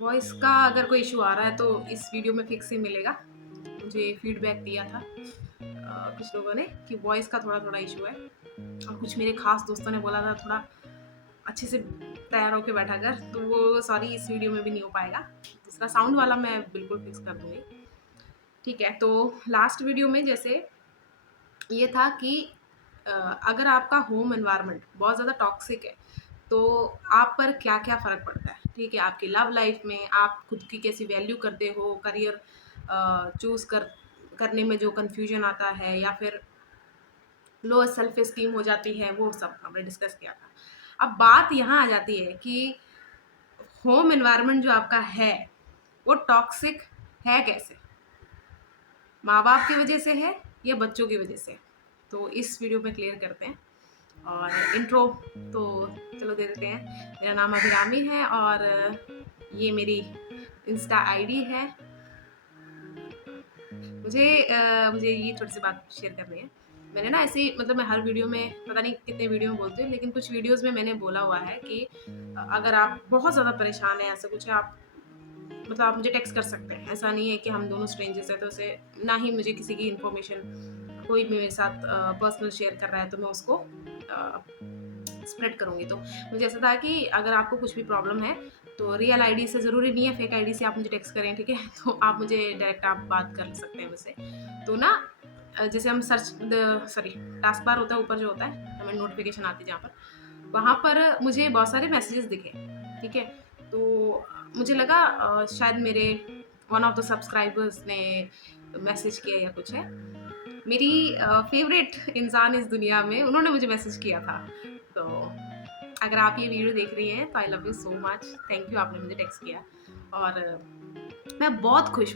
Voice का अगर कोई इशू आ रहा है तो इस वीडियो में फिक्स ही मिलेगा। मुझे फीडबैक दिया था कुछ लोगों ने कि वॉइस का थोड़ा-थोड़ा इशू है और कुछ मेरे खास दोस्तों ने बोला था थोड़ा अच्छे से तैयार होके बैठा कर, तो वो सॉरी इस वीडियो में भी नहीं हो पाएगा। दूसरा साउंड वाला मैं बिल्कुल फिक्स कर दूँगी। ठीक है, तो लास्ट वीडियो में जैसे ये था कि अगर आपका होम एनवायरनमेंट बहुत ज़्यादा टॉक्सिक है, तो आप पर क्या-क्या फ़र्क पड़ता है, ठीक है? आपकी लव लाइफ़ में आप खुद की कैसी वैल्यू करते हो, करियर चूज़ करने में जो कन्फ्यूज़न आता है या फिर लो सेल्फ एस्टीम हो जाती है, वो सब हमने डिस्कस किया था। अब बात यहाँ आ जाती है कि होम एनवायरनमेंट जो आपका है, वो टॉक्सिक है कैसे? माँ-बाप की वजह से है या बच्चों की वजह से? तो इस वीडियो में क्लियर करते हैं। और इंट्रो तो चलो दे देते हैं। मेरा नाम अभिरामी है और ये मेरी इंस्टा आईडी है। मुझे ये छोटी-सी बात शेयर करनी है। मैंने ना ऐसे ही मतलब मैं हर वीडियो में पता नहीं कितने वीडियो में बोलती हूँ, लेकिन कुछ वीडियोज़ में मैंने बोला हुआ है कि अगर आप बहुत ज़्यादा परेशान हैं, ऐसा कुछ है, आप मतलब आप मुझे टेक्स्ट कर सकते हैं। ऐसा नहीं है कि हम दोनों स्ट्रेंजर्स हैं, तो उसे ना ही मुझे किसी की इन्फॉर्मेशन कोई भी मेरे साथ पर्सनल शेयर कर रहा है, तो मैं उसको स्प्रेड करूँगी। तो मुझे ऐसा था कि अगर आपको कुछ भी प्रॉब्लम है, तो रियल आईडी से ज़रूरी नहीं है, फेक आईडी से आप मुझे टेक्स्ट करें, ठीक है? तो आप मुझे डायरेक्ट आप बात कर सकते हैं मुझसे। तो ना जैसे हम टास्क बार होता है ऊपर जो होता है, हमें नोटिफ़िकेशन आती है जहाँ पर, वहाँ पर मुझे बहुत सारे मैसेजेस दिखे, ठीक है? तो मुझे लगा शायद मेरे वन ऑफ द सब्सक्राइबर्स ने मैसेज किया या कुछ है। मेरी फ़ेवरेट इंसान इस दुनिया में उन्होंने मुझे मैसेज किया था। तो अगर आप ये वीडियो देख रही हैं तो I love you so much. Thank you आपने मुझे टेक्स्ट किया और मैं बहुत खुश।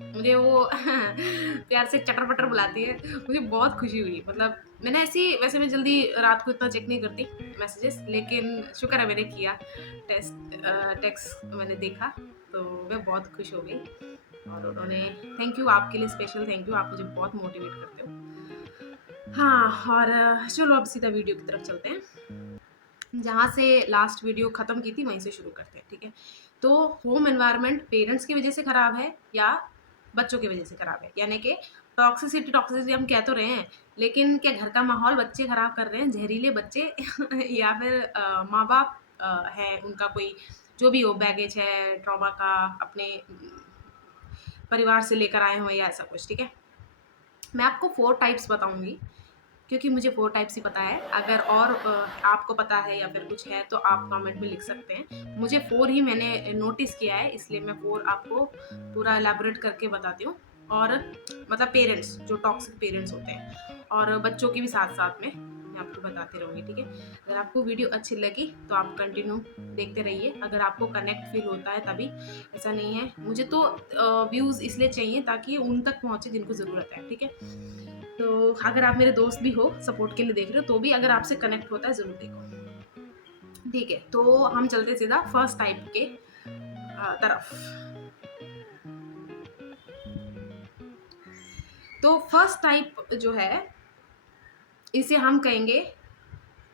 मुझे वो प्यार से चटर-पटर बुलाती है, मुझे बहुत खुशी हुई। मतलब मैंने वैसे मैं जल्दी रात को इतना चेक नहीं करती मैसेजेस, लेकिन शुक्र है मैंने किया। टेक्स्ट मैंने देखा, तो मैं बहुत खुश हो गई और उन्होंने थैंक यू आपके लिए स्पेशल थैंक यू, आप मुझे बहुत मोटिवेट करते हो। हाँ, और चलो अब सीधा वीडियो की तरफ चलते हैं। जहाँ से लास्ट वीडियो ख़त्म की थी वहीं से शुरू करते हैं, ठीक है? तो होम एनवायरनमेंट पेरेंट्स की वज़ह से ख़राब है या बच्चों की वज़ह से ख़राब है? यानी कि टॉक्सिसिटी हम कह तो रहे हैं, लेकिन क्या घर का माहौल बच्चे ख़राब कर रहे हैं, ज़हरीले बच्चे या फिर माँ-बाप हैं उनका कोई जो भी हो बैगेज है, ट्रॉमा का अपने परिवार से लेकर आए हों या ऐसा कुछ, ठीक है? मैं आपको 4 टाइप्स बताऊँगी क्योंकि मुझे 4 टाइप्स ही पता है। अगर और आपको पता है या फिर कुछ है तो आप कमेंट में लिख सकते हैं। मुझे 4 ही मैंने नोटिस किया है, इसलिए मैं 4 आपको पूरा इलैबोरेट करके बताती हूँ। और मतलब पेरेंट्स जो टॉक्सिक पेरेंट्स होते हैं और बच्चों की भी साथ-साथ में मैं आपको बताती रहूँगी, ठीक है? अगर आपको वीडियो अच्छी लगी तो आप कंटिन्यू देखते रहिए। अगर आपको कनेक्ट फ़ील होता है तभी, ऐसा नहीं है। मुझे तो व्यूज़ इसलिए चाहिए ताकि उन तक पहुँचे जिनको ज़रूरत है, ठीक है? तो अगर आप मेरे दोस्त भी हो, सपोर्ट के लिए देख रहे हो, तो भी अगर आपसे कनेक्ट होता है ज़रूर देखो। ठीक है, तो हम चलते हैं सीधा फर्स्ट टाइप के तरफ। तो फर्स्ट टाइप जो है, इसे हम कहेंगे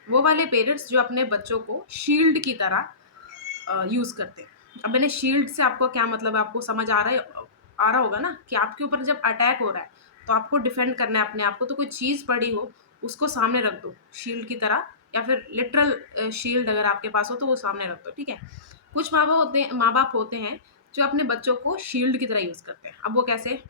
वो वाले पेरेंट्स जो अपने बच्चों को शील्ड की तरह यूज़ करते हैं। अब मैंने शील्ड से आपको क्या मतलब है, आपको समझ आ रहा होगा ना कि आपके ऊपर जब अटैक हो रहा है, तो आपको डिफेंड करना है अपने आप को, तो कोई चीज़ पड़ी हो, उसको सामने रख दो, शील्ड की तरह या फिर लिटरल शील्ड अगर आपके पास हो, तो वो सामने रख दो, ठीक है? कुछ माँ-बाप होते हैं, जो अपने बच्चों को शील्ड की तरह यूज़ करते हैं। अब वो कैसे?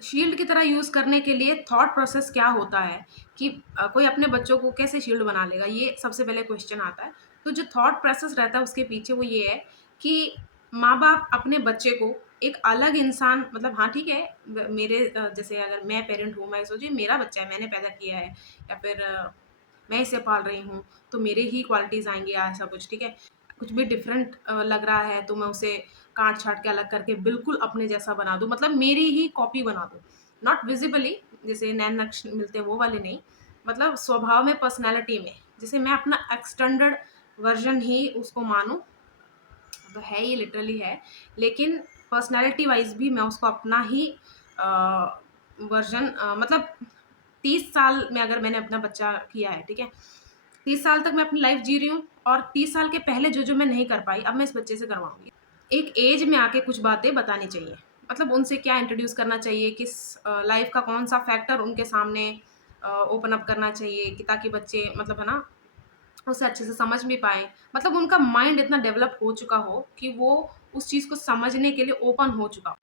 शील्ड की तरह यूज़ करने के लिए थॉट प्रोसेस क्या होता है कि कोई अपने बच्चों को कैसे शील्ड बना लेगा, ये सबसे पहले क्वेश्चन आता है। तो जो थॉट प्रोसेस रहता है उसके पीछे वो ये है कि माँ-बाप अपने बच्चे को एक अलग इंसान मतलब हाँ, ठीक है मेरे जैसे अगर मैं पेरेंट हूँ, मैं सोचिए मेरा बच्चा है, मैंने पैदा किया है या फिर मैं इसे पाल रही हूँ, तो मेरे ही क्वालिटीज़ आएँगी या ऐसा कुछ, ठीक है? कुछ भी डिफरेंट लग रहा है तो मैं उसे काट-छाँट के अलग करके बिल्कुल अपने जैसा बना दूँ, मतलब मेरी ही कॉपी बना दूँ। नॉट विज़िबली जैसे नैन-नक्श मिलते हैं वो वाले नहीं, मतलब स्वभाव में, पर्सनैलिटी में। जैसे मैं अपना एक्सटेंडेड वर्ज़न ही उसको मानूँ, तो है ये लिटरली है, लेकिन पर्सनैलिटी वाइज़ भी मैं उसको अपना ही अ, वर्ज़न मतलब 30 साल में अगर मैंने अपना बच्चा किया है, ठीक है? 30 साल तक मैं अपनी लाइफ़ जी रही हूँ और 30 साल के पहले जो-जो मैं नहीं कर पाई, अब मैं इस बच्चे से करवाऊँगी। एक एज में आके कुछ बातें बतानी चाहिए। मतलब उनसे क्या इंट्रोड्यूस करना चाहिए, किस लाइफ़ का कौन-सा फैक्टर उनके सामने ओपन अप करना चाहिए कि ताकि बच्चे मतलब है ना, उसे अच्छे से समझ भी पाएँ। मतलब उनका माइंड इतना डेवलप हो चुका हो कि वो उस चीज़ को समझने के लिए ओपन हो चुका हो।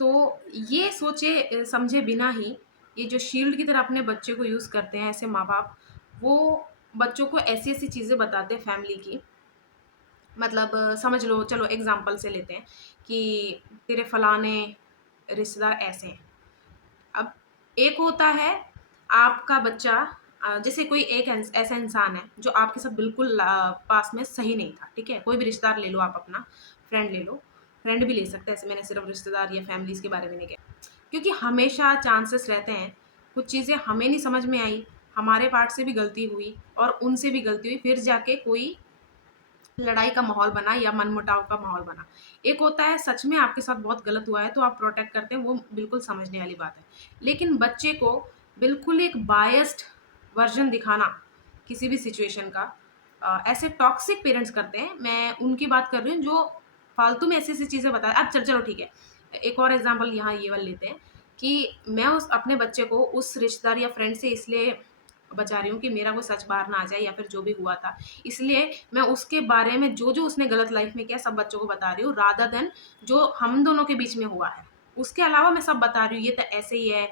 तो ये सोचे समझे बिना ही ये जो शील्ड की तरह अपने बच्चे को यूज़ करते हैं ऐसे माँ-बाप, वो बच्चों को ऐसी-ऐसी चीज़ें बताते हैं फैमिली की। मतलब समझ लो, चलो एग्ज़ाम्पल से लेते हैं कि तेरे फलाने रिश्तेदार ऐसे हैं। अब एक होता है आपका बच्चा, जैसे कोई एक ऐसा इंसान है जो आपके साथ बिल्कुल पास में सही नहीं था, ठीक है? कोई भी रिश्तेदार ले लो आप अपना, फ्रेंड ले लो, फ्रेंड भी ले सकते हैं, ऐसे मैंने सिर्फ़ रिश्तेदार या फैमिलीज़ के बारे में नहीं कहा। क्योंकि हमेशा चांसेस रहते हैं, कुछ चीज़ें हमें नहीं समझ में आई, हमारे पार्ट से भी गलती हुई और उनसे भी गलती हुई, फिर जाके कोई लड़ाई का माहौल बना या मनमुटाव का माहौल बना। एक होता है सच में आपके साथ बहुत गलत हुआ है तो आप प्रोटेक्ट करते हैं, वो बिल्कुल समझने वाली बात है। लेकिन बच्चे को बिल्कुल एक बायस्ड वर्ज़न दिखाना किसी भी सिचुएशन का, ऐसे टॉक्सिक पेरेंट्स करते हैं। मैं उनकी बात कर रही हूँ जो फालतू में ऐसी-ऐसी चीज़ें बताएँ। अब चलो ठीक है। एक और एग्ज़ाम्पल यहाँ ये वाला लेते हैं कि मैं उस अपने बच्चे को उस रिश्तेदार या फ्रेंड से इसलिए बचा रही हूँ कि मेरा वो सच बाहर ना आ जाए या फिर जो भी हुआ था। इसलिए मैं उसके बारे में जो-जो उसने गलत लाइफ़ में किया सब बच्चों को बता रही हूँ रादर देन जो हम दोनों के बीच में हुआ है। उसके अलावा मैं सब बता रही हूँ, ये तो ऐसे ही है,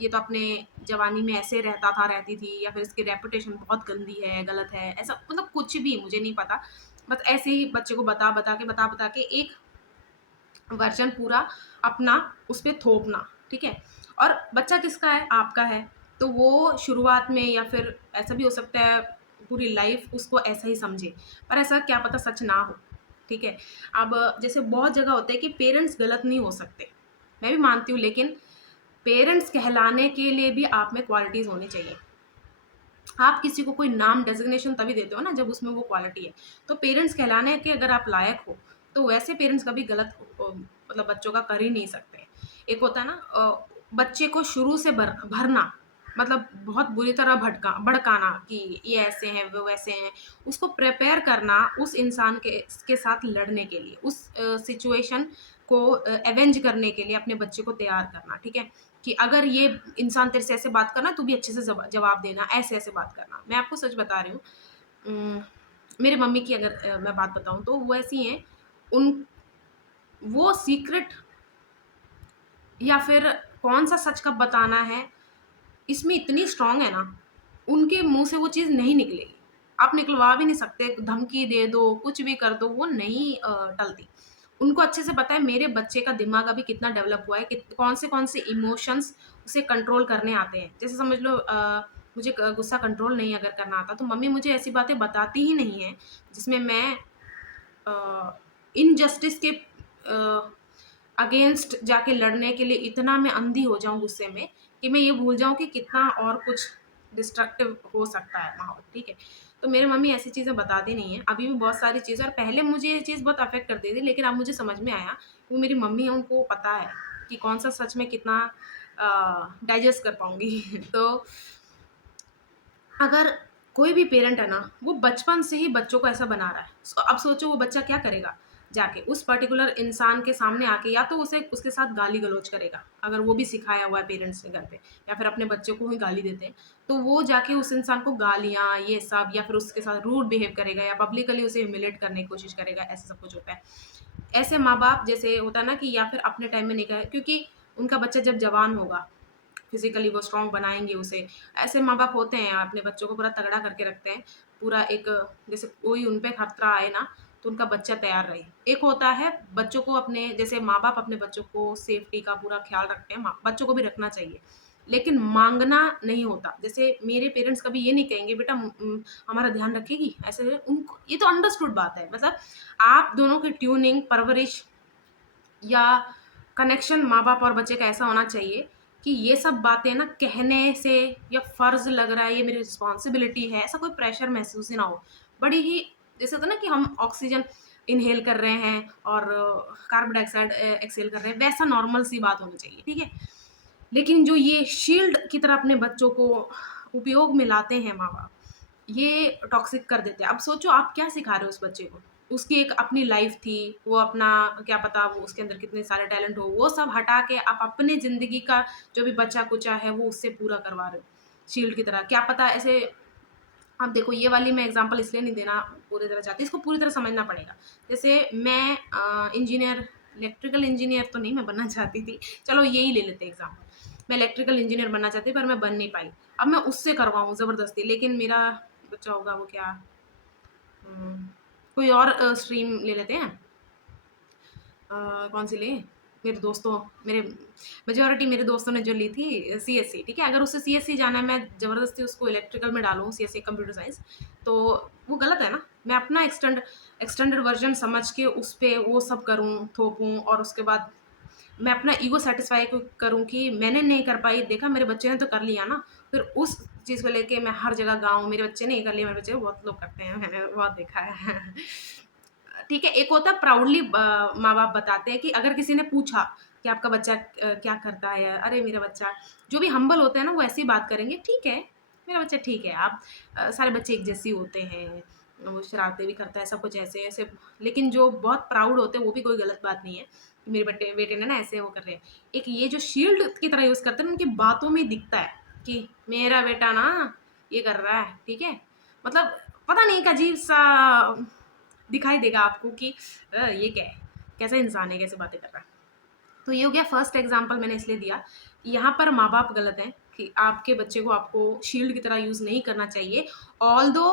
ये तो अपने जवानी में ऐसे रहता था, रहती थी या फिर इसकी रेपुटेशन बहुत गंदी है, गलत है, ऐसा मतलब कुछ भी मुझे नहीं पता। बस ऐसे ही बच्चे को बता-बता के एक वर्ज़न पूरा अपना उस पे थोपना, ठीक है? और बच्चा किसका है? आपका है। तो वो शुरुआत में या फिर ऐसा भी हो सकता है पूरी लाइफ़ उसको ऐसा ही समझे, पर ऐसा क्या पता सच ना हो, ठीक है? अब जैसे बहुत जगह होता है कि पेरेंट्स गलत नहीं हो सकते, मैं भी मानती हूँ, लेकिन पेरेंट्स कहलाने के लिए भी आप में क्वालिटीज़ होनी चाहिए। आप किसी को कोई नाम डेज़िग्नेशन तभी देते हो ना जब उसमें वो क्वालिटी है। तो पेरेंट्स कहलाने के अगर आप लायक हो, तो वैसे पेरेंट्स कभी गलत मतलब बच्चों का कर ही नहीं सकते। एक होता है ना, बच्चे को शुरू से भरना, मतलब बहुत बुरी तरह भड़काना कि ये ऐसे हैं, वो वैसे हैं। उसको प्रिपेयर करना उस इंसान के साथ लड़ने के लिए, उस सिचुएशन को अवेंज करने के लिए अपने बच्चे को तैयार करना, ठीक है? कि अगर ये इंसान तेरे से ऐसे बात करना, तू भी अच्छे से जवाब देना, ऐसे-ऐसे बात करना। मैं आपको सच बता रही हूँ, उम, मेरी मम्मी की अगर मैं बात बताऊँ तो वो ऐसी हैं, उन वो सीक्रेट या फिर कौन-सा सच कब बताना है, इसमें इतनी स्ट्रॉन्ग है ना, उनके मुँह से वो चीज़ नहीं निकलेगी। आप निकलवा भी नहीं सकते, धमकी दे दो, कुछ भी कर दो, वो नहीं टलती। उनको अच्छे से पता है मेरे बच्चे का दिमाग अभी कितना डेवलप हुआ है, कौन से इमोशंस उसे कंट्रोल करने आते हैं। जैसे समझ लो, मुझे गुस्सा कंट्रोल नहीं अगर करना आता, तो मम्मी मुझे ऐसी बातें बताती ही नहीं हैं, जिसमें मैं इनजस्टिस के अगेंस्ट जाके लड़ने के लिए इतना मैं अंधी हो जाऊँ गुस्से में कि मैं ये भूल जाऊँ कि कितना और कुछ डिस्ट्रक्टिव हो सकता है माहौल, ठीक है? तो मेरी मम्मी ऐसी चीज़ें बताती नहीं हैं, अभी भी बहुत सारी चीज़ें, और पहले मुझे ये चीज़ बहुत अफ़ेक्ट करती थी, लेकिन अब मुझे समझ में आया, वो मेरी मम्मी है, उनको पता है कि कौन-सा सच में कितना डाइजेस्ट कर पाऊँगी। तो अगर कोई भी पेरेंट है ना, वो बचपन से ही बच्चों को ऐसा बना रहा है। अब सोचो वो बच्चा क्या करेगा? जाके उस पर्टिकुलर इंसान के सामने आके या तो उसे उसके साथ गाली-गलौच करेगा, अगर वो भी सिखाया हुआ है पेरेंट्स ने घर पे, या फिर अपने बच्चे को ही गाली देते हैं, तो वो जाके उस इंसान को गालियाँ, ये सब, या फिर उसके साथ रूड बिहेव करेगा या पब्लिकली उसे ह्यूमिलिएट करने की कोशिश करेगा, ऐसा सब कुछ होता है। ऐसे माँ-बाप जैसे होता है ना कि या फिर अपने टाइम में नहीं कहा, क्योंकि उनका बच्चा जब जवान होगा, फिज़िकली वो स्ट्रॉन्ग बनाएँगे उसे। ऐसे माँ-बाप होते हैं अपने बच्चों को पूरा तगड़ा करके रखते हैं। पूरा एक, जैसे कोई उन पे खतरा आए ना, तो उनका बच्चा तैयार रहे। एक होता है बच्चों को अपने, जैसे माँ-बाप अपने बच्चों को सेफ्टी का पूरा ख़्याल रखते हैं, माँ बच्चों को भी रखना चाहिए। लेकिन माँगना नहीं होता। जैसे मेरे पेरेंट्स कभी ये नहीं कहेंगे बेटा हमारा ध्यान रखेगी? ऐसे उनको ये तो अंडरस्टूड बात है। मतलब आप दोनों की ट्यूनिंग, परवरिश या कनेक्शन माँ-बाप और बच्चे का ऐसा होना चाहिए कि ये सब बातें ना कहने से या फ़र्ज़ लग रहा है, ये मेरी रिस्पॉन्सिबिलिटी है, ऐसा कोई प्रेशर महसूस ही ना हो। बड़ी ही, जैसे होता है ना कि हम ऑक्सीजन इन्हेल कर रहे हैं और कार्बन डाइऑक्साइड एक्सहेल कर रहे हैं, वैसा नॉर्मल सी बात होनी चाहिए, ठीक है? लेकिन जो ये शील्ड की तरह अपने बच्चों को उपयोग में लाते हैं माँ-बाप, ये टॉक्सिक कर देते हैं। अब सोचो आप क्या सिखा रहे हो उस बच्चे को? उसकी एक अपनी लाइफ थी, वो अपना क्या पता वो उसके अंदर कितने सारे टैलेंट हो, वो सब हटा के आप अपने ज़िंदगी का जो भी बचा-कुचा है वो उससे पूरा करवा रहे हो, शील्ड की तरह। क्या पता ऐसे अब देखो ये वाली मैं एग्ज़ाम्पल इसलिए नहीं देना पूरी तरह चाहती, इसको पूरी तरह समझना पड़ेगा। जैसे मैं इंजीनियर इलेक्ट्रिकल इंजीनियर तो नहीं मैं बनना चाहती थी, चलो यही ले लेते हैं एग्ज़ाम्पल। मैं इलेक्ट्रिकल इंजीनियर बनना चाहती थी पर मैं बन नहीं पाई। अब मैं उससे करवाऊँ ज़बरदस्ती, लेकिन मेरा बच्चा होगा वो क्या कोई और स्ट्रीम ले लेते हैं। कौन सी लें? मेरे दोस्तों मेरे मेजॉरिटी मेरे दोस्तों ने जो ली थी सीएससी, ठीक है? अगर उसे सीएससी जाना है, मैं ज़बरदस्ती उसको इलेक्ट्रिकल में डालूँ, सीएससी कंप्यूटर साइंस, तो वो गलत है ना? मैं अपना एक्सटेंडेड वर्ज़न समझ के उस पे वो सब करूँ, थोपूँ और उसके बाद मैं अपना ईगो सैटिस्फाई करूँ कि मैंने नहीं कर पाई, देखा मेरे बच्चे ने तो कर लिया ना। फिर उस चीज़ को लेके मैं हर जगह गाऊँ, मेरे बच्चे ने ये कर लिया, मेरे बच्चे बहुत लोग करते हैं, मैंने बहुत देखा है। ठीक है, एक होता है प्राउडली माँ-बाप बताते हैं कि अगर किसी ने पूछा कि आपका बच्चा क्या करता है? अरे मेरा बच्चा जो भी हम्बल होते हैं ना वो ऐसे ही बात करेंगे, ठीक है, मेरा बच्चा ठीक है। आप सारे बच्चे एक जैसे ही होते हैं, वो शरारतें भी करता है, सब कुछ ऐसे-ऐसे, लेकिन जो बहुत प्राउड होते हैं वो भी कोई गलत बात नहीं है, कि मेरे बेटे बेटे ने ना ऐसे वो कर रहे हैं। एक ये जो शील्ड की तरह यूज़ करते हैं ना उनकी बातों में दिखता है कि मेरा बेटा ना ये कर रहा है, ठीक है? मतलब पता नहीं एक अजीब-सा दिखाई देगा आपको कि ये क्या है? कैसा इंसान है, कैसे बातें कर रहा है? तो ये हो गया फर्स्ट एग्जांपल मैंने इसलिए दिया, यहाँ पर माँ-बाप गलत हैं कि आपके बच्चे को आपको शील्ड की तरह यूज़ नहीं करना चाहिए। ऑल्दो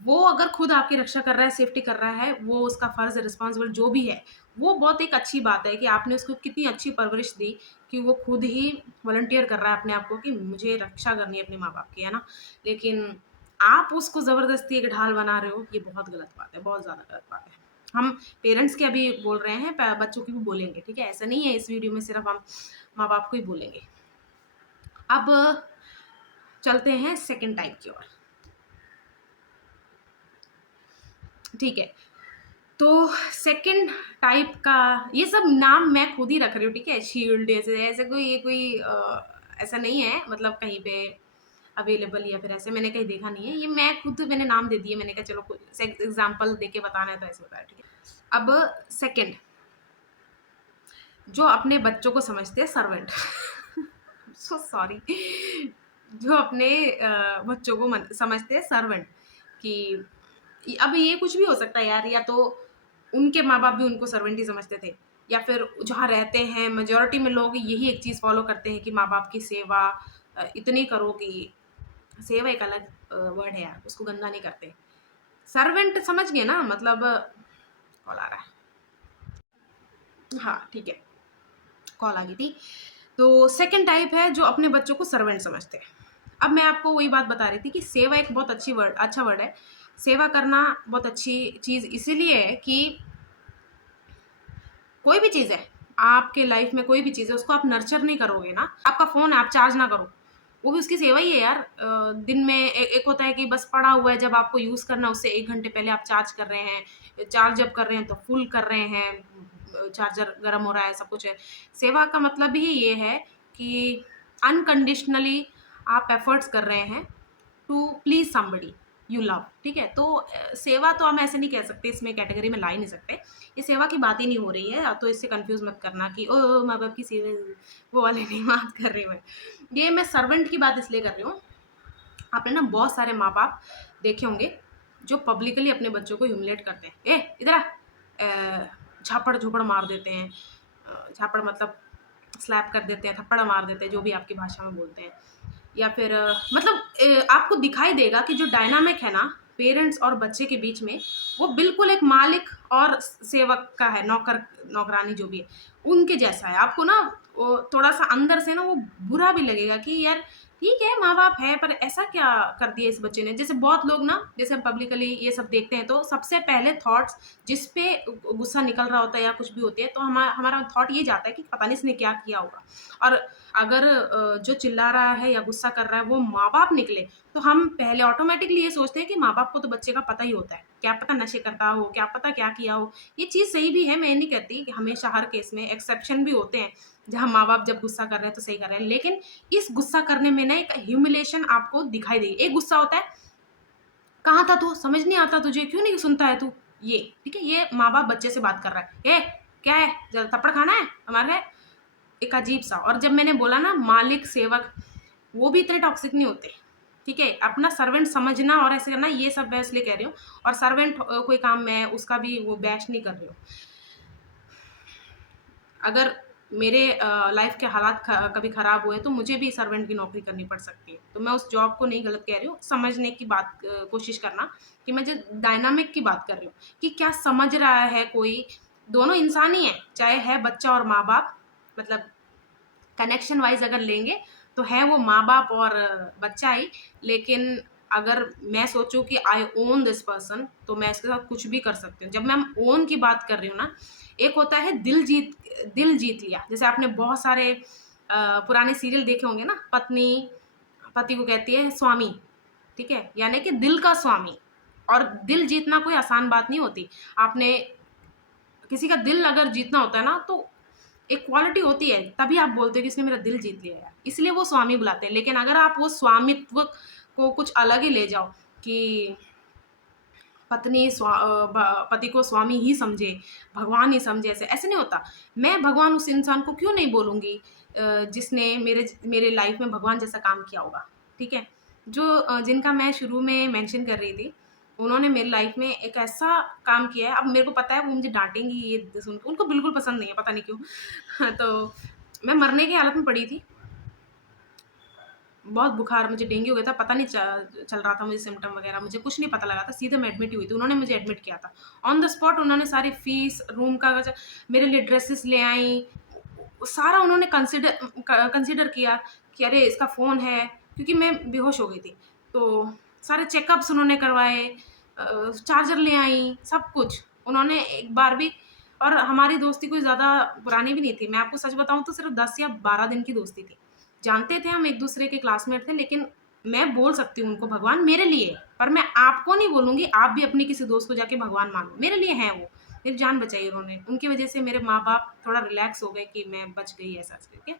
वो अगर खुद आपकी रक्षा कर रहा है, सेफ्टी कर रहा है, वो उसका फ़र्ज़ है, रिस्पॉन्सिबल जो भी है, वो बहुत एक अच्छी बात है कि आपने उसको कितनी अच्छी परवरिश दी कि वो खुद ही वॉलंटियर कर रहा है अपने आप को कि मुझे रक्षा करनी है अपने माँ-बाप की, है ना? लेकिन आप उसको ज़बरदस्ती एक ढाल बना रहे हो, ये बहुत गलत बात है, बहुत ज़्यादा गलत बात है। हम पेरेंट्स के अभी बोल रहे हैं, बच्चों की भी बोलेंगे, ठीक है? ऐसा नहीं है इस वीडियो में सिर्फ़ हम माँ-बाप को ही बोलेंगे। अब चलते हैं सेकंड टाइप की ओर, ठीक है? तो सेकंड टाइप का ये सब नाम मैं खुद ही रख रही हूँ, ठीक है? शील्ड ऐसे ऐसे कोई ये कोई ऐसा नहीं है मतलब कहीं पे अवेलेबल या फिर ऐसे मैंने कहीं देखा नहीं है। ये मैं खुद मैंने नाम दे दिए, मैंने कहा चलो कोई से एग्ज़ाम्पल देके बताना है तो ऐसे बताया, ठीक है? अब सेकंड जो अपने बच्चों को समझते हैं सर्वेंट सो सॉरी जो अपने बच्चों को समझते हैं सर्वेंट कि अब ये कुछ भी हो सकता है यार, या तो उनके माँ बाप भी उनको सर्वेंट ही समझते थे, या फिर जहाँ रहते हैं मेजोरिटी में लोग यही एक चीज़ फॉलो करते हैं कि माँ बाप की सेवा इतनी करो कि सेवा एक अलग वर्ड है यार, उसको गंदा नहीं करते। सर्वेंट समझ गए ना मतलब कॉल आ रहा है, हाँ ठीक है, कॉल आ गई थी। तो सेकंड टाइप है जो अपने बच्चों को सर्वेंट समझते हैं। अब मैं आपको वही बात बता रही थी कि सेवा एक बहुत अच्छा वर्ड है। सेवा करना बहुत अच्छी चीज़ इसीलिए है कि कोई भी चीज़ है, आपके लाइफ में कोई भी चीज़ है, उसको आप नर्चर नहीं करोगे ना, आपका फ़ोन है, आप चार्ज ना करो, वो भी उसकी सेवा ही है यार। दिन में एक होता है कि बस पड़ा हुआ है, जब आपको यूज़ करना है, उससे 1 घंटे पहले आप चार्ज कर रहे हैं, चार्ज जब कर रहे हैं तो फुल कर रहे हैं, चार्जर गरम हो रहा है, सब कुछ है। सेवा का मतलब ही ये है कि अनकंडीशनली आप एफर्ट्स कर रहे हैं to please somebody you love, ठीक है? तो सेवा तो हम ऐसे नहीं कह सकते, इसमें कैटेगरी में ला ही नहीं सकते। ये सेवा की बात ही नहीं हो रही है, तो इससे कन्फ्यूज़ मत करना कि ओह! माँ-बाप की सेवा वो वाली नहीं बात कर रही हूँ मैं। ये मैं सर्वेंट की बात इसलिए कर रही हूँ, आपने ना बहुत सारे माँ-बाप देखे होंगे, जो पब्लिकली अपने बच्चों को ह्यूमिलिएट करते हैं। "ए, इधर आ!" झापड़-झूपड़ मार देते हैं। झापड़ मतलब स्लैप कर देते हैं, थप्पड़ मार देते हैं, जो भी आपकी भाषा में बोलते हैं। या फिर मतलब आपको दिखाई देगा कि जो डायनामिक है ना पेरेंट्स और बच्चे के बीच में, वो बिल्कुल एक मालिक और सेवक का है, नौकरानी जो भी है, उनके जैसा है। आपको ना वो थोड़ा-सा अंदर से ना वो बुरा भी लगेगा कि यार ठीक है, माँ-बाप है पर ऐसा क्या कर दिया इस बच्चे ने? जैसे बहुत लोग ना जैसे हम पब्लिकली ये सब देखते हैं तो सबसे पहले थॉट्स जिस पे गुस्सा निकल रहा होता है या कुछ भी होती है तो हमारा थॉट ये जाता है कि पता नहीं इसने क्या किया होगा। और अगर जो चिल्ला रहा है या गुस्सा कर रहा है वो माँ-बाप निकले, तो हम पहले ऑटोमैटिकली ये सोचते हैं कि माँ-बाप को तो बच्चे का पता ही होता है। क्या पता नशे करता हो, क्या पता क्या किया हो। ये चीज़ सही भी है, मैं ये नहीं कहती कि हमेशा हर केस में एक्सेप्शन भी होते हैं, जहाँ माँ-बाप जब गुस्सा कर रहे हैं तो सही कर रहे हैं। लेकिन इस गुस्सा करने में ना एक ह्यूमिलिएशन आपको दिखाई देगी। एक गुस्सा होता है, "कहाँ था तू? समझ नहीं आता तुझे? क्यों नहीं सुनता है तू?" ये ठीक है, ये माँ बाप बच्चे से बात कर रहा है, ए क्या है, जरा थप्पड़ खाना है हमारे है, एक अजीब सा। और जब मैंने बोला ना मालिक सेवक, वो भी इतने टॉक्सिक नहीं होते, ठीक है। अपना सर्वेंट समझना और ऐसे करना, ये सब मैं इसलिए कह रही हूँ। और सर्वेंट कोई काम मैं उसका भी वो बैश नहीं कर रही हूँ। अगर मेरे लाइफ के हालात कभी ख़राब हुए तो मुझे भी सर्वेंट की नौकरी करनी पड़ सकती है, तो मैं उस जॉब को नहीं गलत कह रही हूँ। समझने की बात कोशिश करना, कि मैं जो डायनामिक की बात कर रही हूँ कि क्या समझ रहा है कोई। दोनों इंसान ही है, चाहे है बच्चा और माँ बाप, मतलब कनेक्शन वाइज अगर लेंगे तो है वो माँ बाप और बच्चा ही। लेकिन अगर मैं सोचूं कि आई ओन दिस पर्सन, तो मैं इसके साथ कुछ भी कर सकती हूँ। जब मैं ओन की बात कर रही हूँ ना, एक होता है दिल जीत लिया। जैसे आपने बहुत सारे पुराने सीरियल देखे होंगे ना, पत्नी पति को कहती है स्वामी, ठीक है, यानी कि दिल का स्वामी। और दिल जीतना कोई आसान बात नहीं होती। आपने किसी का दिल अगर जीतना होता है ना, तो एक क्वालिटी होती है, तभी आप बोलते हो कि इसने मेरा दिल जीत लिया यार, इसलिए वो स्वामी बुलाते हैं। लेकिन अगर आप वो स्वामित्व को कुछ अलग ही ले जाओ कि पति को स्वामी ही समझे, भगवान ही समझे, ऐसे ऐसे नहीं होता। मैं भगवान उस इंसान को क्यों नहीं बोलूँगी जिसने मेरे मेरे लाइफ में भगवान जैसा काम किया होगा, ठीक है। जो जिनका मैं शुरू में मेंशन कर रही थी, उन्होंने मेरी लाइफ में एक ऐसा काम किया है। अब मेरे को पता है वो मुझे डांटेंगी ये सुन के, उनको बिल्कुल पसंद नहीं है, पता नहीं क्यों। तो मैं मरने की हालत में पड़ी थी, बहुत बुखार, मुझे डेंगू हो गया था, पता नहीं चल रहा था मुझे सिम्टम वगैरह, मुझे कुछ नहीं पता लगा था, सीधे मैं एडमिट हुई थी। उन्होंने मुझे एडमिट किया था ऑन द स्पॉट। उन्होंने सारी फीस, रूम का मेरे लिए ड्रेसेस ले आई, सारा उन्होंने कंसिडर किया कि अरे इसका फ़ोन है, क्योंकि मैं बेहोश हो गई थी। तो सारे चेकअप्स उन्होंने करवाए, चार्जर ले आई, सब कुछ उन्होंने एक बार भी। और हमारी दोस्ती कोई ज़्यादा पुरानी भी नहीं थी, मैं आपको सच बताऊँ तो सिर्फ 10 या 12 दिन की दोस्ती थी। जानते थे हम एक दूसरे के क्लासमेट थे, लेकिन मैं बोल सकती हूँ उनको भगवान मेरे लिए, पर मैं आपको नहीं बोलूँगी आप भी अपनी किसी दोस्त को जाके भगवान मानो, मेरे लिए हैं वो। मेरी जान बचाई उन्होंने, उनकी वजह से मेरे माँ बाप थोड़ा रिलैक्स हो गए कि मैं बच गई ऐसा करके।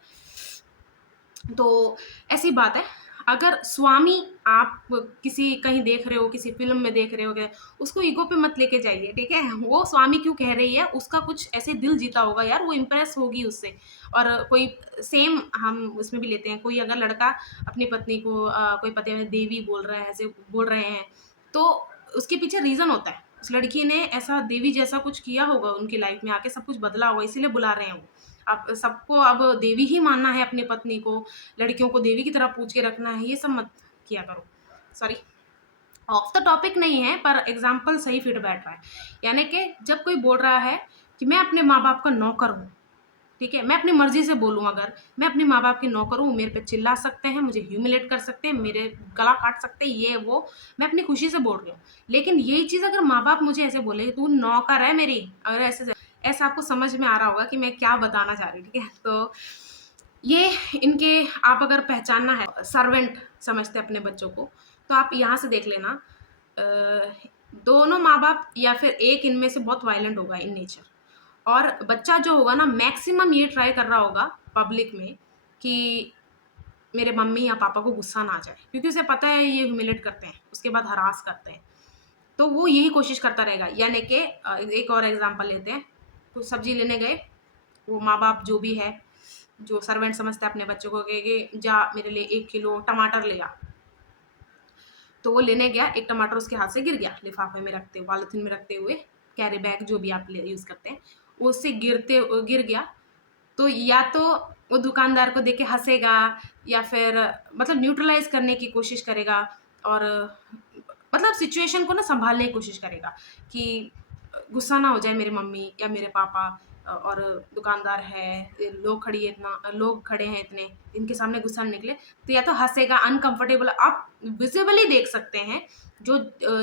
तो ऐसी बात है, अगर स्वामी आप किसी कहीं देख रहे हो, किसी फ़िल्म में देख रहे हो, उसको ईगो पे मत लेके जाइए, ठीक है? वो स्वामी क्यों कह रही है, उसका कुछ ऐसे दिल जीता होगा यार, वो इम्प्रेस होगी उससे। और कोई सेम हम उसमें भी लेते हैं, कोई अगर लड़का अपनी पत्नी को कोई पति में देवी बोल रहा है, ऐसे बोल रहे हैं, तो उसके पीछे रीज़न होता है। उस लड़की ने ऐसा देवी जैसा कुछ किया होगा उनकी लाइफ़ में आके, सब कुछ बदला होगा, इसीलिए बुला रहे हैं वो। अब सबको अब देवी ही मानना है अपनी पत्नी को, लड़कियों को देवी की तरह पूछ के रखना है, ये सब मत किया करो। सॉरी, ऑफ द टॉपिक नहीं है, पर एग्जाम्पल सही फिट बैठ रहा है। यानी कि जब कोई बोल रहा है कि मैं अपने माँ बाप का नौकर हूँ, ठीक है, मैं अपनी मर्जी से बोलूँ, अगर मैं अपने माँ बाप की नौकर हूँ, मेरे पे चिल्ला सकते हैं, मुझे ह्यूमिलेट कर सकते हैं, मेरे गला काट सकते हैं, ये वो, मैं अपनी खुशी से बोल रही हूँ। लेकिन यही चीज़ अगर माँ बाप मुझे ऐसे बोले तू नौकर है मेरी, अगर ऐसे ऐसा आपको समझ में आ रहा होगा कि मैं क्या बताना चाह रही हूँ, ठीक है। तो ये इनके, आप अगर पहचानना है सर्वेंट समझते हैं अपने बच्चों को, तो आप यहाँ से देख लेना, दोनों माँ बाप या फिर एक इनमें से बहुत वायलेंट होगा इन नेचर। और बच्चा जो होगा ना, मैक्सिमम ये ट्राई कर रहा होगा पब्लिक में कि मेरे मम्मी या पापा को गुस्सा ना आ जाए, क्योंकि उसे पता है ये ह्यूमिलेट करते हैं, उसके बाद हरास करते हैं, तो वो यही कोशिश करता रहेगा। यानी कि एक और एग्जांपल लेते हैं, तो सब्जी लेने गए, वो माँ बाप जो भी है, जो सर्वेंट समझते हैं अपने बच्चों को, कि जा मेरे लिए 1 किलो टमाटर ले आ। तो वो लेने गया, एक टमाटर उसके हाथ से गिर गया, लिफाफे में रखते, पॉलिथीन में रखते हुए, कैरी बैग जो भी आप यूज़ करते हैं, वो उससे गिर गया। तो या तो वो दुकानदार को देख के हँसेगा, या फिर मतलब न्यूट्रलाइज़ करने की कोशिश करेगा, और मतलब सिचुएशन को ना सँभालने की कोशिश करेगा कि गुस्सा ना हो जाए मेरी मम्मी या मेरे पापा, और दुकानदार है, ये लोग खड़े हैं इतने, इनके सामने गुस्सा नहीं निकले। तो या तो हँसेगा, अनकम्फ़र्टेबल, आप विज़िबली देख सकते हैं, जो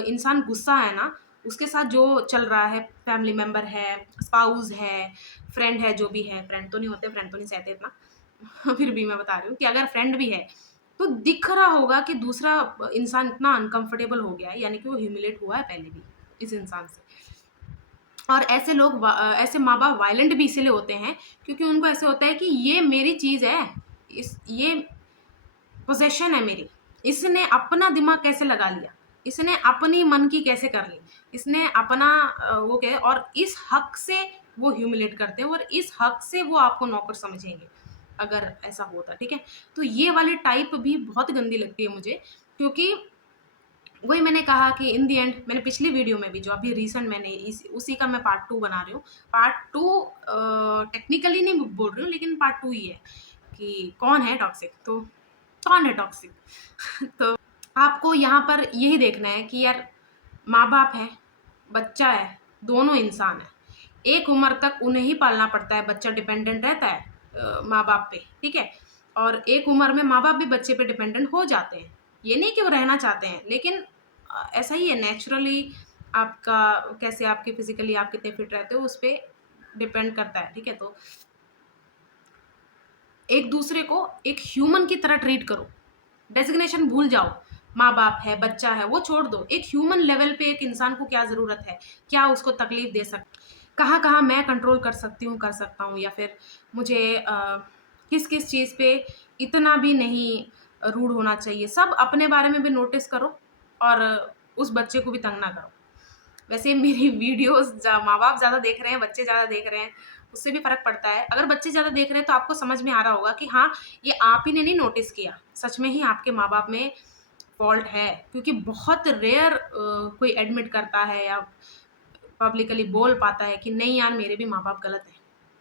इंसान गुस्सा है ना, उसके साथ जो चल रहा है, फैमिली मेंबर है, स्पाउस है, फ्रेंड है, जो भी है, फ्रेंड तो नहीं होते, फ्रेंड तो नहीं सहते इतना। फिर भी मैं बता रही हूँ कि अगर फ्रेंड भी है, तो दिख रहा होगा कि दूसरा इंसान इतना अनकंफर्टेबल हो गया है, यानी कि वो ह्यूमिलेट हुआ है पहले भी इस इंसान से। और ऐसे माँ बाप वायलेंट भी इसीलिए होते हैं, क्योंकि उनको ऐसे होता है कि ये मेरी चीज़ है, ये पोजेशन है मेरी, इसने अपना दिमाग कैसे लगा लिया, इसने अपनी मन की कैसे कर ली, इसने अपना वो क्या है, और इस हक से वो ह्यूमिलेट करते हैं और इस हक से वो आपको नौकर समझेंगे अगर ऐसा होता, ठीक है। तो ये वाली टाइप भी बहुत गंदी लगती है मुझे, क्योंकि वही मैंने कहा कि इन दी एंड, मैंने पिछली वीडियो में भी जो अभी रिसेंट मैंने उसी का मैं पार्ट 2 बना रही हूँ। पार्ट 2 टेक्निकली नहीं बोल रही हूँ, लेकिन पार्ट 2 ही है कि कौन है टॉक्सिक, तो कौन है टॉक्सिक तो आपको यहाँ पर यही देखना है कि यार माँ बाप है, बच्चा है, दोनों इंसान है। एक उम्र तक उन्हें ही पालना पड़ता है, बच्चा डिपेंडेंट रहता है माँ बाप पे, ठीक है। और एक उम्र में माँ बाप भी बच्चे पे डिपेंडेंट हो जाते हैं, ये नहीं कि वो रहना चाहते हैं, लेकिन ऐसा ही है नेचुरली। आपका कैसे, आपके फिजिकली आप कितने फिट रहते हो उस पर डिपेंड करता है, ठीक है। तो एक दूसरे को एक ह्यूमन की तरह ट्रीट करो, डेजिग्नेशन भूल जाओ, माँ बाप है, बच्चा है, वो छोड़ दो। एक ह्यूमन लेवल पे एक इंसान को क्या ज़रूरत है, क्या उसको तकलीफ दे सकती, कहाँ कहाँ मैं कंट्रोल कर सकती हूँ, कर सकता हूँ, या फिर मुझे किस किस चीज़ पे इतना भी नहीं रूड होना चाहिए। सब अपने बारे में भी नोटिस करो और उस बच्चे को भी तंग ना करो। वैसे मेरी वीडियोस माँ बाप ज़्यादा देख रहे हैं, बच्चे ज़्यादा देख रहे हैं, उससे भी फ़र्क पड़ता है। अगर बच्चे ज़्यादा देख रहे हैं तो आपको समझ में आ रहा होगा कि हाँ, ये आप ही ने नहीं नोटिस किया, सच में ही आपके माँ बाप में फॉल्ट है। क्योंकि बहुत रेयर कोई एडमिट करता है या पब्लिकली बोल पाता है कि नहीं यार मेरे भी माँ बाप गलत हैं।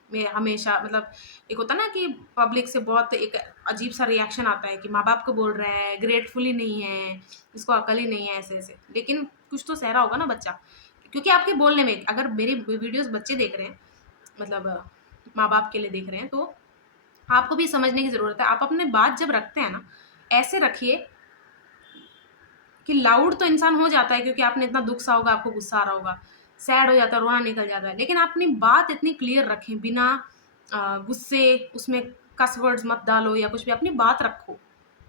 मैं हमेशा मतलब, एक होता ना कि पब्लिक से बहुत एक अजीब सा रिएक्शन आता है कि माँ बाप को बोल रहा है, ग्रेटफुल ही नहीं है, इसको अकल ही नहीं है, ऐसे ऐसे। लेकिन कुछ तो सह रहा होगा ना बच्चा, क्योंकि आपके बोलने में, अगर मेरी वीडियोस बच्चे देख रहे हैं, मतलब माँ बाप के लिए देख रहे हैं, तो आपको भी समझने की ज़रूरत है। आप अपने बात जब रखते हैं ना, ऐसे रखिए कि लाउड तो इंसान हो जाता है, क्योंकि आपने इतना दुख सा होगा, आपको गुस्सा आ रहा होगा, सैड हो जाता है, रोना निकल जाता है, लेकिन आप अपनी बात इतनी क्लियर रखें, बिना गुस्से, उसमें कस वर्ड्स मत डालो या कुछ भी, अपनी बात रखो,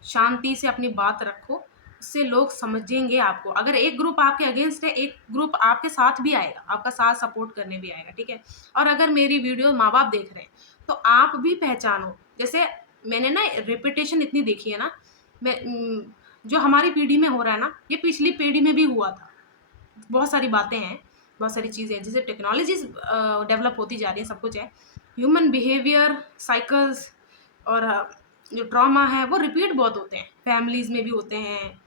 शांति से अपनी बात रखो, उससे लोग समझेंगे आपको। अगर एक ग्रुप आपके अगेंस्ट है, एक ग्रुप आपके साथ भी आएगा, आपका साथ सपोर्ट करने भी आएगा, ठीक है। और अगर मेरी वीडियो माँ बाप देख रहे हैं तो आप भी पहचानो, जैसे मैंने ना रिपीटेशन इतनी देखी है ना, मैं जो हमारी पीढ़ी में हो रहा है ना, ये पिछली पीढ़ी में भी हुआ था। बहुत सारी बातें हैं, बहुत सारी चीज़ें हैं, जैसे टेक्नोलॉजीज डेवलप होती जा रही है, सब कुछ है, ह्यूमन बिहेवियर साइकिल्स और जो ट्रॉमा है वो रिपीट बहुत होते हैं, फैमिलीज में भी होते हैं,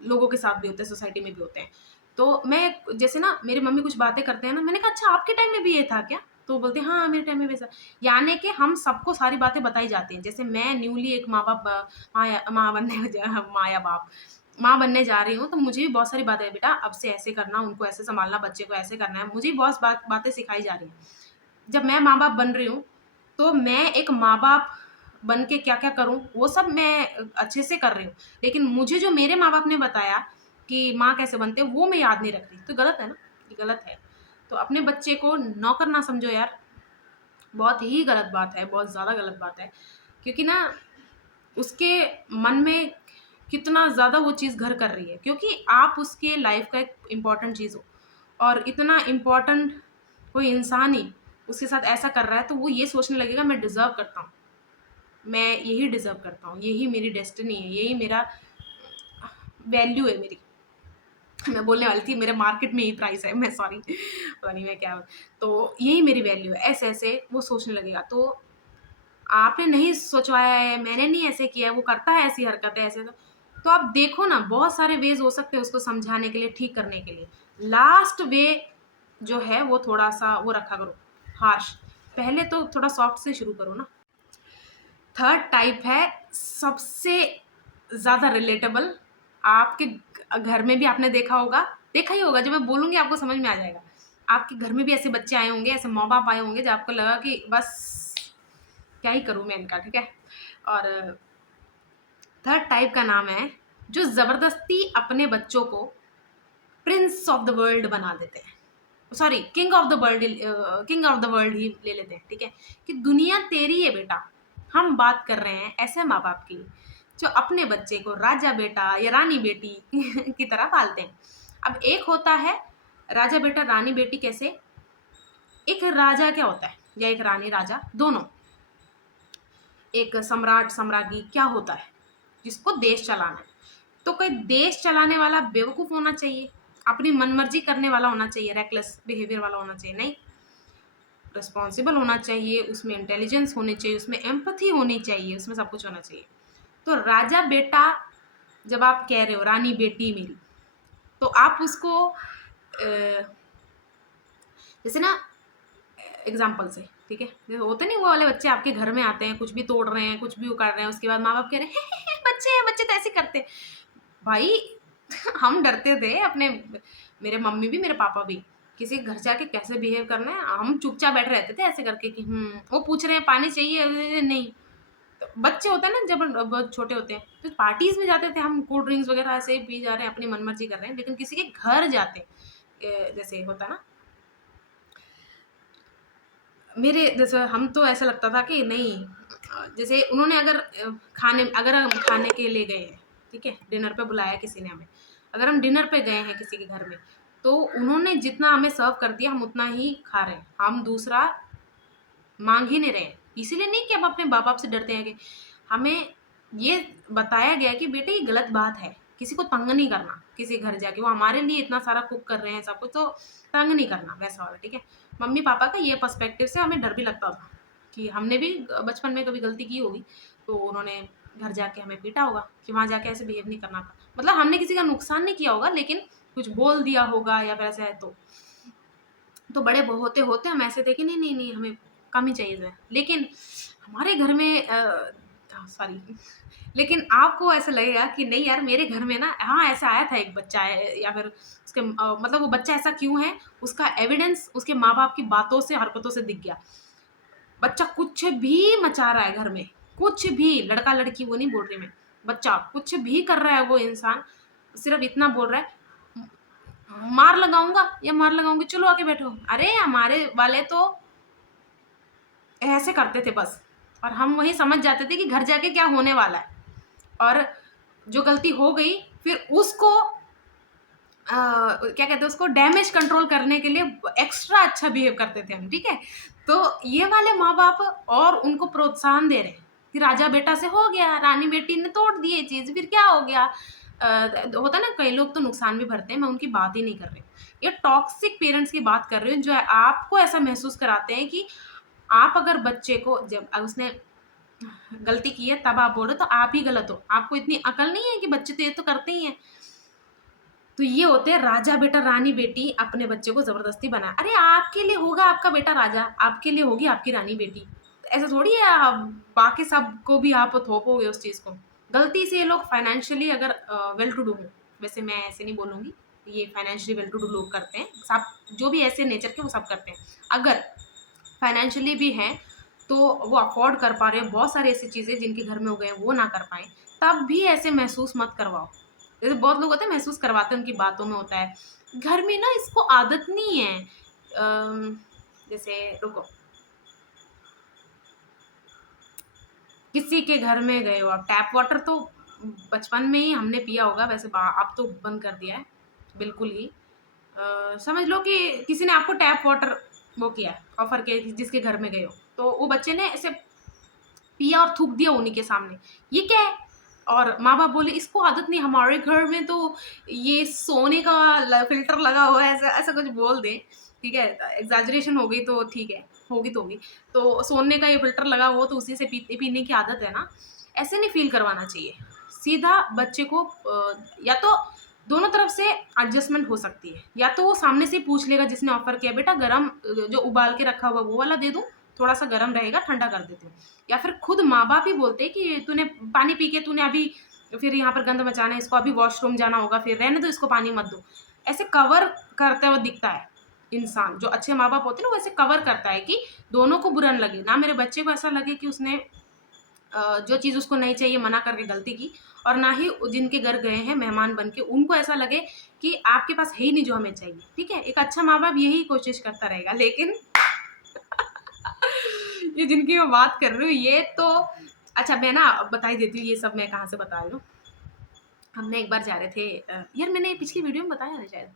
लोगों के साथ भी होते हैं, सोसाइटी में भी होते हैं। तो मैं जैसे ना, मेरी मम्मी कुछ बातें करते हैं ना, मैंने कहा अच्छा आपके टाइम में भी ये था क्या, तो बोलते हैं हाँ मेरे टाइम में भी ऐसा। यानी कि हम सबको सारी बातें बताई जाती हैं। जैसे मैं न्यूली एक माँ बाप माँ बनने माया बाप माँ बनने जा रही हूँ, तो मुझे भी बहुत सारी बातें, बेटा अब से ऐसे करना, उनको ऐसे संभालना, बच्चे को ऐसे करना है, मुझे भी बहुत बातें सिखाई जा रही हैं। जब मैं माँ बाप बन रही हूँ, तो मैं एक माँ बाप बन के क्या क्या करूँ वो सब मैं अच्छे से कर रही हूँ, लेकिन मुझे जो मेरे माँ बाप ने बताया कि माँ कैसे बनते हैं वो मैं याद नहीं रख रही, तो गलत है ना, ये गलत है। तो अपने बच्चे को नौकर ना समझो यार, बहुत ही गलत बात है, बहुत ज़्यादा गलत बात है। क्योंकि ना उसके मन में कितना ज़्यादा वो चीज़ घर कर रही है, क्योंकि आप उसके लाइफ का एक इम्पॉर्टेंट चीज़ हो, और इतना इम्पॉर्टेंट कोई इंसान ही उसके साथ ऐसा कर रहा है, तो वो ये सोचने लगेगा मैं डिज़र्व करता हूँ, मैं यही डिज़र्व करता हूँ, यही मेरी डेस्टिनी है, यही मेरा वैल्यू है मेरी। मैं बोलने वाली थी मेरे मार्केट में यही प्राइस है, मैं सॉरी पता नहीं मैं क्या, तो यही मेरी वैल्यू है, ऐसे ऐसे वो सोचने लगेगा। तो आपने नहीं सोचवाया है, मैंने नहीं ऐसे किया है, वो करता है ऐसी हरकतें ऐसे, तो आप देखो ना, बहुत सारे वेज हो सकते हैं उसको समझाने के लिए, ठीक करने के लिए। लास्ट वे जो है वो थोड़ा सा वो रखा करो, हार्श, पहले तो थोड़ा सॉफ्ट से शुरू करो ना। थर्ड टाइप है सबसे ज़्यादा रिलेटेबल, आपके घर में भी आपने देखा ही होगा, जब मैं बोलूँगी आपको समझ में आ जाएगा। आपके घर में भी ऐसे बच्चे आए होंगे, ऐसे माँ बाप आए होंगे, जब आपको लगा कि बस क्या ही करूँ मैं इनका, ठीक है। और थर्ड टाइप का नाम है जो ज़बरदस्ती अपने बच्चों को प्रिंस ऑफ द वर्ल्ड बना देते हैं, sorry king of the world ही ले लेते हैं, ठीक है, कि दुनिया तेरी है बेटा। हम बात कर रहे हैं ऐसे माँ बाप की जो अपने बच्चे को राजा बेटा या रानी बेटी की तरह पालते हैं। अब एक होता है राजा बेटा रानी बेटी, कैसे, एक राजा क्या होता है या एक रानी राजा, दोनों, एक सम्राट सम्राज्ञी क्या होता है जिसको देश चलाना है। तो कोई देश चलाने वाला बेवकूफ़ होना चाहिए, अपनी मनमर्जी करने वाला होना चाहिए, रेकलेस बिहेवियर वाला होना चाहिए? नहीं, रिस्पॉन्सिबल होना चाहिए, उसमें इंटेलिजेंस होनी चाहिए, उसमें एम्पैथी होनी चाहिए, उसमें सब कुछ होना चाहिए। तो राजा बेटा जब आप कह रहे हो, रानी बेटी मेरी, तो आप उसको जैसे ना एग्जाम्पल से, ठीक है, जैसे होते नहीं वो वाले बच्चे आपके घर में आते हैं, कुछ भी तोड़ रहे हैं, कुछ भी उखाड़ रहे हैं, उसके बाद माँ बाप कह रहे हैं बच्चे हैं, बच्चे तो ऐसे करते हैं। भाई हम डरते थे अपने, मेरे मम्मी भी मेरे पापा भी, किसी के घर जाके कैसे बिहेव करना है, हम चुपचाप बैठे रहते थे ऐसे करके कि वो पूछ रहे हैं पानी चाहिए, नहीं। तो बच्चे होते हैं ना जब बहुत छोटे होते हैं, तो पार्टीज में जाते थे हम, कोल्ड ड्रिंक्स वगैरह ऐसे ही पी जा रहे हैं, अपनी मनमर्जी कर रहे हैं, लेकिन किसी के घर जाते जैसे होता ना, मेरे जैसे हम तो ऐसा लगता था कि नहीं, जैसे उन्होंने अगर हम खाने के लिए गए हैं, ठीक है, डिनर पे बुलाया किसी ने हमें, अगर हम डिनर पे गए हैं किसी के घर में, तो उन्होंने जितना हमें सर्व कर दिया हम उतना ही खा रहे हैं, हम दूसरा मांग ही नहीं रहे हैं। इसीलिए नहीं कि हम अपने बाप बाप से डरते हैं, कि हमें ये बताया गया कि बेटे ये गलत बात है, किसी को तंग नहीं करना, किसी घर जाके वो हमारे लिए इतना सारा कुक कर रहे हैं सब कुछ, तो तंग नहीं करना वैसा वाला, ठीक है। मम्मी पापा का ये पर्सपेक्टिव से हमें डर भी लगता था कि हमने भी बचपन में कभी गलती की होगी, तो उन्होंने घर जाके हमें पीटा होगा कि वहाँ जाके ऐसे बिहेव नहीं करना था, मतलब हमने किसी का नुकसान नहीं किया होगा, लेकिन कुछ बोल दिया होगा या फिर ऐसा है, तो बड़े होते होते हम ऐसे थे कि नहीं नहीं नहीं हमें कम ही चाहिए, लेकिन हमारे घर में सॉरी, लेकिन आपको ऐसा लगेगा कि नहीं यार मेरे घर में ना, हाँ ऐसा आया था एक बच्चा है, या फिर उसके मतलब वो बच्चा ऐसा क्यों है, उसका एविडेंस उसके माँ बाप की बातों से हरकतों से दिख गया। बच्चा कुछ भी मचा रहा है घर में, कुछ भी, लड़का लड़की वो नहीं बोल रही मैं, बच्चा कुछ भी कर रहा है, वो इंसान सिर्फ इतना बोल रहा है, मार लगाऊंगा या मार लगाऊंगी, चलो आके बैठो। अरे हमारे वाले तो ऐसे करते थे बस, और हम वही समझ जाते थे कि घर जाके क्या होने वाला है, और जो गलती हो गई फिर उसको क्या कहते हैं, उसको डैमेज कंट्रोल करने के लिए एक्स्ट्रा अच्छा बिहेव करते थे हम, ठीक है। तो ये वाले माँ बाप और उनको प्रोत्साहन दे रहे हैं कि राजा बेटा से हो गया, रानी बेटी ने तोड़ दी ये चीज, फिर क्या हो गया। होता ना, कई लोग तो नुकसान भी भरते हैं, मैं उनकी बात ही नहीं कर रही, ये टॉक्सिक पेरेंट्स की बात कर रही हूँ, जो है आपको ऐसा महसूस कराते हैं कि आप अगर बच्चे को, जब उसने गलती की है तब आप बोल रहे हो तो आप ही गलत हो, आपको इतनी अकल नहीं है कि बच्चे तो ये तो करते ही हैं। तो ये होते हैं राजा बेटा रानी बेटी, अपने बच्चे को जबरदस्ती बना, अरे आपके लिए होगा आपका बेटा राजा, आपके लिए होगी आपकी रानी बेटी, ऐसा थोड़ी है बाकी सबको भी आप थोपोगे उस चीज को। गलती से ये लोग फाइनेंशियली अगर वेल टू डू हो, वैसे मैं ऐसे नहीं बोलूंगी, ये फाइनेंशियली वेल टू डू लोग करते हैं सब, जो भी ऐसे नेचर के वो सब करते हैं, अगर फाइनेंशियली भी हैं तो वो अफोर्ड कर पा रहे हैं, बहुत सारी ऐसी चीज़ें जिनके घर में हो गए हैं वो ना कर पाएँ, तब भी ऐसे महसूस मत करवाओ। जैसे बहुत लोग होते हैं महसूस करवाते हैं, उनकी बातों में होता है, घर में ना इसको आदत नहीं है। जैसे रुको, किसी के घर में गए हो आप, टैप वाटर तो बचपन में ही हमने पिया होगा, वैसे अब तो बंद कर दिया है बिल्कुल ही। समझ लो कि किसी ने आपको टैप वाटर वो किया, ऑफर किया, जिसके घर में गए हो, तो वो बच्चे ने ऐसे पिया और थूक दिया उन्हीं के सामने, ये क्या है। और माँ बाप बोले इसको आदत नहीं, हमारे घर में तो ये सोने का फिल्टर लगा हुआ है, ऐसा ऐसा कुछ बोल दे, ठीक है, एग्जैजरेशन हो गई तो ठीक है, होगी तो होगी, तो सोने का ये फिल्टर लगा हो तो उसी से पीने की आदत है ना, ऐसे नहीं फील करवाना चाहिए। सीधा बच्चे को या तो दोनों तरफ से एडजस्टमेंट हो सकती है, या तो वो सामने से पूछ लेगा जिसने ऑफर किया, बेटा गरम जो उबाल के रखा हुआ वो वाला दे दूं, थोड़ा सा गर्म रहेगा ठंडा कर देती हूँ, या फिर खुद माँ बाप ही बोलते हैं कि तूने पानी पी के तूने अभी फिर यहाँ पर गंद मचाना है, इसको अभी वॉशरूम जाना होगा, फिर रहने दो इसको, पानी मत दो, ऐसे कवर करते हुए दिखता है इंसान। जो अच्छे माँ बाप होते हैं ना, वो ऐसे कवर करता है कि दोनों को बुरा न लगे, ना मेरे बच्चे को ऐसा लगे कि उसने जो चीज़ उसको नहीं चाहिए मना करके गलती की, और ना ही जिनके घर गए हैं मेहमान बन के उनको ऐसा लगे कि आपके पास है ही नहीं जो हमें चाहिए, ठीक है। एक अच्छा माँ बाप यही कोशिश करता रहेगा, लेकिन ये जिनकी मैं बात कर रही हूँ ये तो, अच्छा मैं ना बता ही देती हूँ ये सब मैं कहाँ से बता रही हूँ। हमने एक बार जा रहे थे, यार मैंने पिछली वीडियो में बताया ना शायद,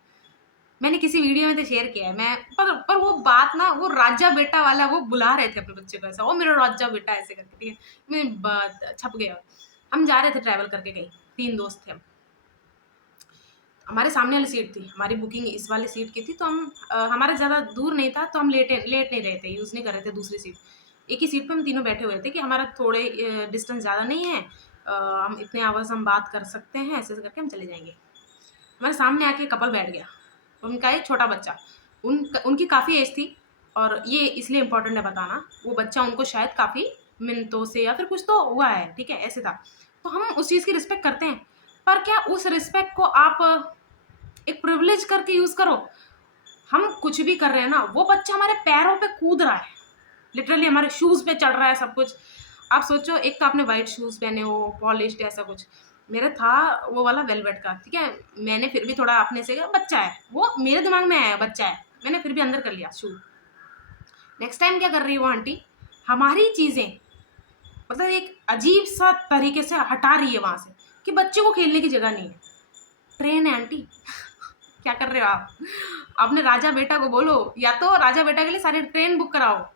मैंने किसी वीडियो में तो शेयर किया है, मैं पर वो बात ना, वो राजा बेटा वाला, वो बुला रहे थे अपने बच्चे को ऐसा, वो मेरा राजा बेटा ऐसे करके, ठीक है, मैं बात छप गया। हम जा रहे थे ट्रैवल करके कहीं, 3 दोस्त थे हम, हमारे सामने वाली सीट थी, हमारी बुकिंग इस वाली सीट की थी, तो हम हमारा ज़्यादा दूर नहीं था, तो हम लेट नहीं रहे थे, यूज़ नहीं कर रहे थे दूसरी सीट। एक ही सीट पे हम तीनों बैठे हुए थे कि हमारा थोड़े डिस्टेंस ज़्यादा नहीं है, हम इतने आवर्स हम बात कर सकते हैं, ऐसे-ऐसे करके हम चले जाएँगे। हमारे सामने आके कपल बैठ गया, उनका एक छोटा बच्चा, उनकी काफ़ी एज थी, और ये इसलिए इम्पोर्टेंट है बताना, वो बच्चा उनको शायद काफ़ी मिनटों से या फिर कुछ तो हुआ है, ठीक है? ऐसे था। तो हम उस चीज़ की रिस्पेक्ट करते हैं, पर क्या उस रिस्पेक्ट को आप एक प्रिविलेज करके यूज़ करो? हम कुछ भी कर रहे हैं ना, वो बच्चा हमारे पैरों पे कूद रहा है, लिटरली हमारे शूज़ पे चढ़ रहा है सब कुछ। आप सोचो, एक तो आपने व्हाइट शूज़ पहने हो, पॉलिश्ड ऐसा कुछ। मेरा था वो वाला वेलवेट का, ठीक है? मैंने फिर भी थोड़ा अपने से कहा बच्चा है, वो मेरे दिमाग में आया बच्चा है, मैंने फिर भी अंदर कर लिया शू। नेक्स्ट टाइम क्या कर रही है वो आंटी, हमारी चीज़ें मतलब एक अजीब-सा तरीके से हटा रही है वहाँ से, कि बच्चे को खेलने की जगह नहीं है। ट्रेन है आंटी, क्या कर रहे हो आप? आपने राजा बेटा को बोलो, या तो राजा बेटा के लिए सारी ट्रेन बुक कराओ।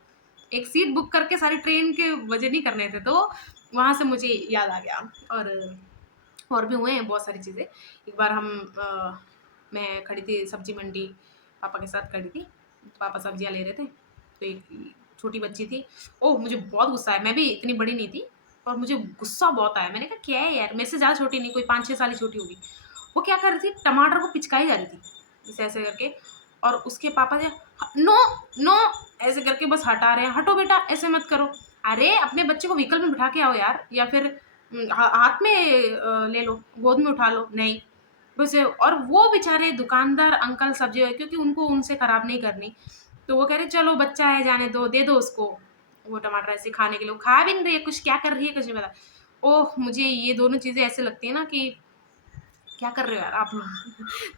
एक सीट बुक करके सारी ट्रेन के मज़े नहीं करने थे, तो वहाँ से मुझे याद आ गया। और भी हुए हैं बहुत सारी चीज़ें। एक बार मैं खड़ी थी सब्ज़ी मंडी, पापा के साथ खड़ी थी। पापा सब्जियाँ ले रहे थे, तो एक छोटी बच्ची थी। ओह! मुझे बहुत गुस्सा आया, मैं भी इतनी बड़ी नहीं थी, और मुझे गुस्सा बहुत आया। मैंने कहा क्या है यार, मेरे से ज़्यादा छोटी नहीं, कोई 5-6 साल ही छोटी होगी। वो क्या कर रही थी, टमाटर को पिचकाई जा रही थी, ऐसे-ऐसे करके, और उसके पापा जो नो, नो ऐसे करके बस हटा रहे हैं, हटो बेटा ऐसे मत करो। अरे! अपने बच्चे को व्हीकल में बिठा के आओ यार, या फिर हाथ में ले लो, गोद में उठा लो, नहीं। वैसे, और वो बेचारे दुकानदार अंकल सब्जी वाले, क्योंकि उनको उनसे खराब नहीं करनी, तो वो कह रहे चलो बच्चा है जाने दो, दे दो उसको वो टमाटर ऐसे खाने के लिए। वो खा भी नहीं रही है, कुछ क्या कर रही है कुछ नहीं पता। ओह! मुझे ये दोनों चीज़ें ऐसे लगती है ना कि क्या कर रहे हो यार आप लोग?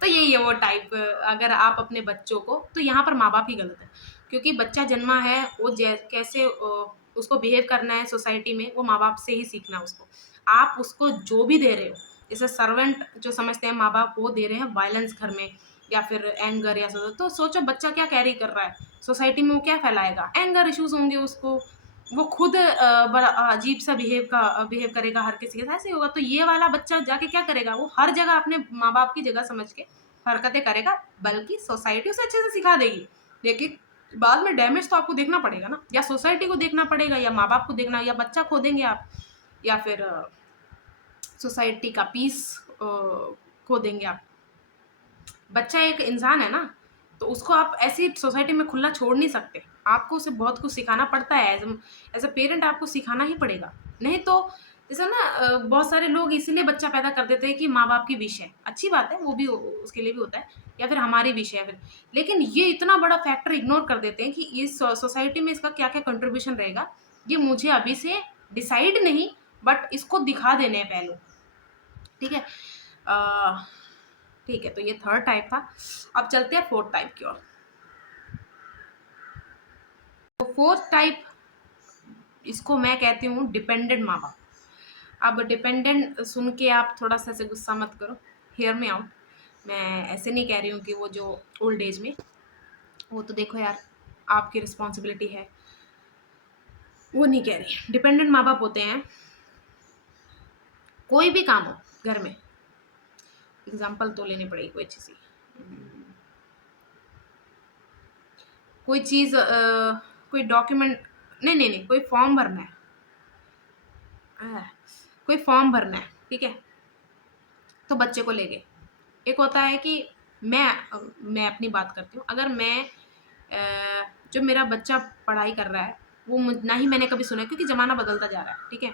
तो यही है वो टाइप। अगर आप अपने बच्चों को, तो यहाँ पर माँ-बाप ही गलत है, क्योंकि बच्चा जन्मा है, वो कैसे उसको बिहेव करना है सोसाइटी में, वो माँ-बाप से ही सीखना है उसको। आप उसको जो भी दे रहे हो, जैसे सर्वेंट जो समझते हैं माँ-बाप, वो दे रहे हैं वायलेंस घर में, या फिर एंगर या तो सोचो बच्चा क्या कैरी कर रहा है, सोसाइटी में वो क्या फैलाएगा? एंगर इश्यूज़ होंगे उसको, वो खुद बड़ा अजीब-सा बिहेव करेगा हर किसी के साथ, ऐसे ही होगा। तो ये वाला बच्चा जाके क्या करेगा, वो हर जगह अपने माँ-बाप की जगह समझ के हरकतें करेगा, बल्कि सोसाइटी उसे अच्छे से सिखा देगी। लेकिन बाद में डैमेज तो आपको देखना पड़ेगा ना, या सोसाइटी को देखना पड़ेगा, या माँ-बाप को देखना, या बच्चा खो देंगे आप, या फिर सोसाइटी का पीस खो देंगे आप। बच्चा एक इंसान है ना, तो उसको आप ऐसी सोसाइटी में खुला छोड़ नहीं सकते। आपको उसे बहुत कुछ सिखाना पड़ता है, एज़ अ पेरेंट आपको सिखाना ही पड़ेगा। नहीं तो जैसे ना बहुत सारे लोग इसीलिए बच्चा पैदा कर देते हैं कि माँ-बाप की विश है। अच्छी बात है, वो भी उसके लिए भी होता है, या फिर हमारी विश है फिर। लेकिन ये इतना बड़ा फैक्टर इग्नोर कर देते हैं कि इस सोसाइटी में इसका क्या-क्या कंट्रीब्यूशन रहेगा, ये मुझे अभी से डिसाइड नहीं, बट इसको दिखा देने हैं पहले। ठीक है? अ, ठीक है, तो ये थर्ड टाइप था। अब चलते हैं फोर्थ टाइप की ओर। तो फोर्थ टाइप, इसको मैं कहती हूँ डिपेंडेंट माँ-बाप। अब डिपेंडेंट सुन के आप थोड़ा-सा ऐसे गुस्सा मत करो, हियर मी आउट। मैं ऐसे नहीं कह रही हूँ कि वो जो ओल्ड एज में, वो तो देखो यार, आपकी रिस्पॉन्सिबिलिटी है, वो नहीं कह रही। डिपेंडेंट माँ-बाप होते हैं, कोई भी काम हो घर में, एग्ज़ाम्पल तो लेनी पड़ेगी कोई अच्छी-सी। कोई चीज़ कोई डॉक्यूमेंट, नहीं, कोई फॉर्म भरना है, कोई फॉर्म भरना है, ठीक है? तो बच्चे को ले गए। एक होता है कि मैं अपनी बात करती हूँ, अगर मैं जो मेरा बच्चा पढ़ाई कर रहा है, वो ना ही मैंने कभी सुना है, क्योंकि ज़माना बदलता जा रहा है, ठीक है?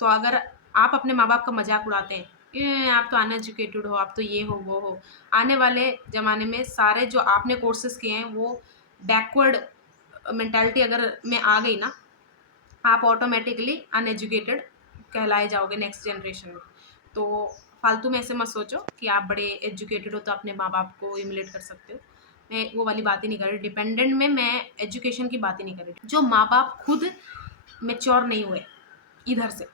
तो अगर आप अपने माँ-बाप का मज़ाक उड़ाते हैं, आप तो अनएजुकेटेड हो, आप तो ये हो, वो हो। आने वाले ज़माने में सारे जो आपने कोर्सेज़ किए हैं, वो बैकवर्ड मेंटालिटी अगर में आ गई ना, आप ऑटोमेटिकली अनएजुकेटेड कहलाए जाओगे नेक्स्ट जनरेशन में। तो फालतू में ऐसे मत सोचो कि आप बड़े एजुकेटेड हो तो अपने माँ-बाप को इम्युलेट कर सकते हो। मैं वो वाली बात ही नहीं कर रही। डिपेंडेंट में मैं एजुकेशन की बात ही नहीं कर रही। जो माँ-बाप खुद मैच्योर नहीं हुए इधर से,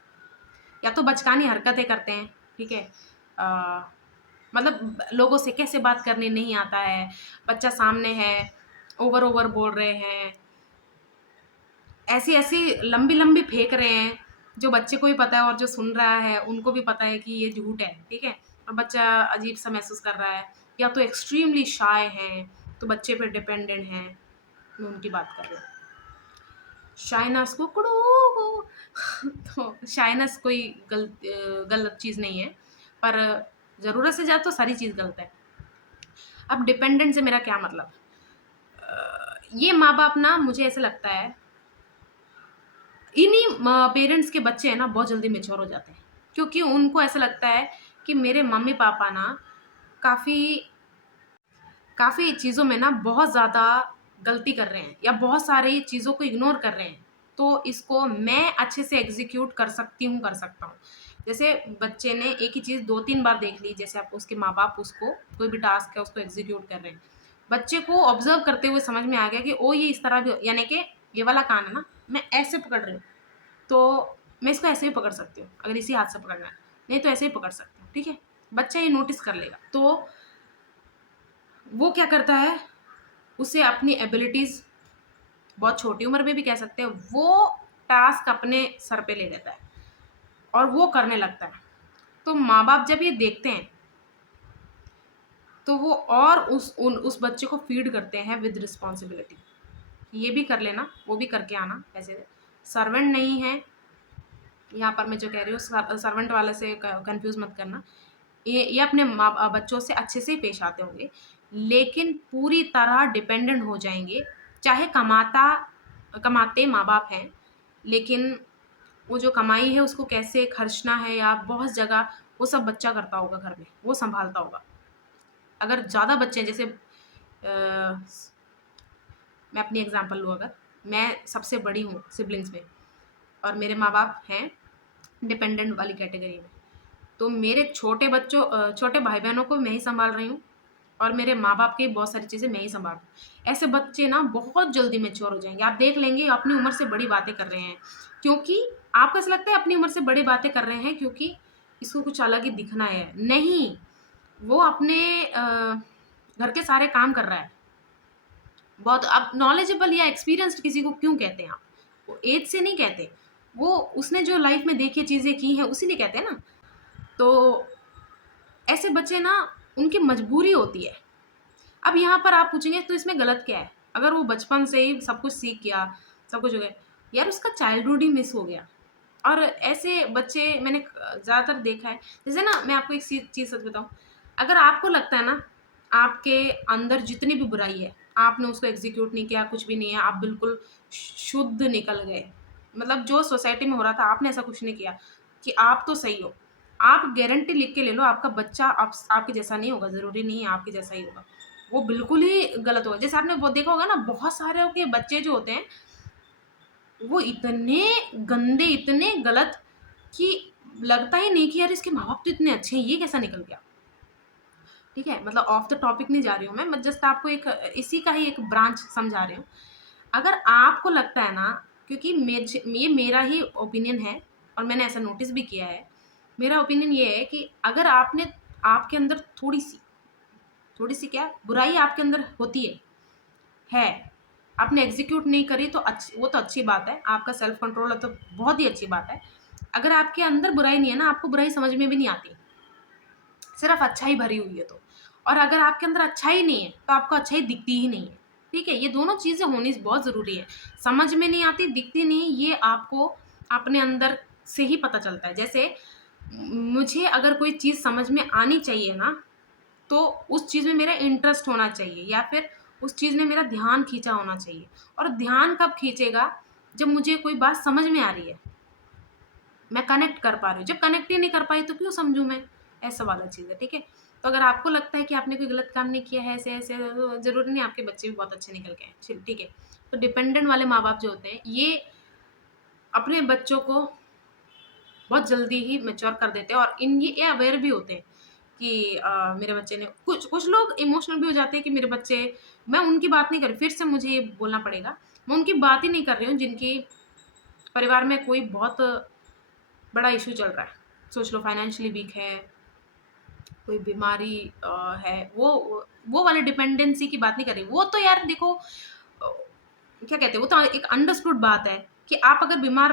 या तो बचकानी हरकतें करते हैं, ठीक है? मतलब लोगों से कैसे बात करनी नहीं आता है, बच्चा सामने है, ओवर-ओवर बोल रहे हैं, ऐसी-ऐसी लंबी-लंबी फेंक रहे हैं, जो बच्चे को भी पता है और जो सुन रहा है, उनको भी पता है कि ये झूठ है, ठीक है? बच्चा अजीब सा महसूस कर रहा है, या तो एक्सट्रीमली शाय है, तो बच्चे पे डिपेंडेंट हैं, मैं उनकी बात कर रही हूँ। शाइनेस कुकड़ू तो शाइनेस कोई गलत चीज़ नहीं है, पर ज़रूरत से ज़्यादा तो सारी चीज़ गलत है। अब डिपेंडेंट से मेरा क्या मतलब? ये माँ-बाप ना, मुझे ऐसा लगता है इन्हीं पेरेंट्स के बच्चे हैं ना बहुत जल्दी मैच्योर हो जाते हैं, क्योंकि उनको ऐसा लगता है कि मेरे मम्मी-पापा ना काफ़ी काफ़ी चीज़ों में ना बहुत ज़्यादा गलती कर रहे हैं, या बहुत सारी चीज़ों को इग्नोर कर रहे हैं, तो इसको मैं अच्छे से एग्ज़ीक्यूट कर सकती हूँ, कर सकता हूँ। जैसे बच्चे ने एक ही चीज़ 2-3 बार देख ली, जैसे आप उसके माँ-बाप उसको कोई भी टास्क है उसको एग्ज़ीक्यूट कर रहे हैं। बच्चे को ऑब्ज़र्व करते हुए समझ में आ गया कि ओह! ये इस तरह भी, यानी कि ये वाला कान है ना, मैं ऐसे पकड़ रही हूँ, तो मैं इसको ऐसे भी पकड़ सकती हूँ, अगर इसी हाथ से पकड़ना है, नहीं तो ऐसे ही पकड़ सकती हूँ, ठीक है? बच्चा ये नोटिस कर लेगा, तो वो क्या करता है, उसे अपनी एबिलिटीज़, बहुत छोटी उम्र में भी कह सकते हैं, वो टास्क अपने सर पे ले लेता है और वो करने लगता है। तो माँ-बाप जब ये देखते हैं, तो वो और उस बच्चे को फ़ीड करते हैं विद रिस्पॉन्सिबिलिटी। ये भी कर लेना, वो भी करके आना, ऐसे सर्वेंट नहीं है, यहाँ पर मैं जो कह रही हूँ सर्वेंट वाले से कन्फ्यूज़ मत करना। ये अपने बच्चों से अच्छे से ही पेश आते होंगे, लेकिन पूरी तरह डिपेंडेंट हो जाएँगे, चाहे कमाते माँ-बाप हैं, लेकिन वो जो कमाई है उसको कैसे खर्चना है, या बहुत जगह वो सब बच्चा करता होगा घर में, वो सँभालता होगा। अगर ज़्यादा बच्चे हैं, जैसे मैं अपनी एग्ज़ाम्पल लूँ अगर, मैं सबसे बड़ी हूँ सिब्लिंग्स में और मेरे माँ-बाप हैं डिपेंडेंट वाली कैटेगरी में, तो मेरे छोटे भाई-बहनों को मैं ही सँभाल रही हूँ और मेरे माँ-बाप की बहुत सारी चीज़ें मैं ही सँभाल रही हूँ। ऐसे बच्चे ना बहुत जल्दी मैच्योर हो जाएँगे। आप देख लेंगे अपनी उम्र से बड़ी बातें कर रहे हैं, क्योंकि आपको ऐसा लगता है अपनी उम्र से बड़ी बातें कर रहे हैं क्योंकि इसको कुछ अलग ही दिखना है। नहीं, वो अपने घर के सारे काम कर रहा है। बहुत अब नॉलेजेबल या एक्सपीरियंस्ड किसी को क्यों कहते हैं आप? वो ऐज से नहीं कहते। वो उसने जो लाइफ़ में देखी चीज़ें की हैं, उसी लिए कहते हैं ना। तो ऐसे बच्चे ना, उनकी मजबूरी होती है। अब यहाँ पर आप पूछेंगे तो इसमें गलत क्या है? अगर वो बचपन से ही सब कुछ सीख गया, सब कुछ हो गया, यार उसका चाइल्डहुड ही मिस हो गया। और ऐसे बच्चे मैंने ज़्यादातर देखा है। जैसे ना मैं आपको एक चीज़ सच बताऊँ, अगर आपको लगता है ना, आपके अंदर जितनी भी बुराई है, आपने उसको एग्ज़ीक्यूट नहीं किया, कुछ भी नहीं है, आप बिल्कुल शुद्ध निकल गए। मतलब जो सोसाइटी में हो रहा था, आपने ऐसा कुछ नहीं किया कि आप तो सही हो। आप गारंटी लिख के ले लो, आपका बच्चा आपके जैसा नहीं होगा, ज़रूरी नहीं है आपके जैसा ही होगा। वो बिल्कुल ही गलत होगा। जैसे आपने वो देखा होगा ना, बहुत सारे के बच्चे जो होते हैं, वो इतने गंदे, इतने गलत कि लगता ही नहीं कि यार इसके माँ-बाप तो इतने अच्छे हैं, ये कैसा निकल गया? ठीक है? मतलब ऑफ द टॉपिक नहीं जा रही हूँ मैं जस्ट आपको एक इसी का ही एक ब्रांच समझा रही हूँ। अगर आपको लगता है ना, क्योंकि ये मेरा ही ओपिनियन है और मैंने ऐसा नोटिस भी किया है। मेरा ओपिनियन ये है कि अगर आपके अंदर थोड़ी-सी क्या बुराई आपके अंदर होती है, आपने एग्ज़ीक्यूट नहीं करी तो वो तो अच्छी बात है, आपका सेल्फ कंट्रोल है तो बहुत ही अच्छी बात है। अगर आपके अंदर बुराई नहीं है ना, आपको बुराई समझ में भी नहीं आती, सिर्फ़ अच्छाई भरी हुई है तो। और अगर आपके अंदर अच्छाई नहीं है, तो आपको अच्छाई दिखती ही नहीं है, ठीक है? ये दोनों चीज़ें होनी बहुत ज़रूरी है। समझ में नहीं आती, दिखती नहीं, ये आपको अपने अंदर से ही पता चलता है। जैसे मुझे अगर कोई चीज़ समझ में आनी चाहिए ना, तो उस चीज़ में मेरा इंटरेस्ट होना चाहिए, या फिर उस चीज़ ने मेरा ध्यान खींचा होना चाहिए। और ध्यान कब खींचेगा? जब मुझे कोई बात समझ में आ रही है, मैं कनेक्ट कर पा रही हूँ। जब कनेक्ट ही नहीं कर पाई तो क्यों समझूँ मैं? ऐसा वाला चीज़ है, ठीक है? तो अगर आपको लगता है कि आपने कोई गलत काम नहीं किया है, ऐसे-ऐसे, तो ज़रूरी नहीं आपके बच्चे भी बहुत अच्छे निकल के आएँ। चलो ठीक है। तो डिपेंडेंट वाले माँ-बाप जो होते हैं, ये अपने बच्चों को बहुत जल्दी ही मैच्योर कर देते हैं, और ये अवेयर भी होते हैं कि मेरे बच्चे ने कुछ कुछ लोग इमोशनल भी हो जाते हैं कि मेरे बच्चे, मैं उनकी बात नहीं कर रही, फिर से मुझे ये बोलना पड़ेगा, मैं उनकी बात ही नहीं कर रही हूँ जिनकी परिवार में कोई बहुत बड़ा इश्यू चल रहा है। सोच लो फाइनेंशियली वीक है, कोई बीमारी है, वो वाली डिपेंडेंसी की बात नहीं कर रही। वो तो यार देखो, क्या कहते हैं, वो तो एक अंडरस्टूड बात है कि आप अगर बीमार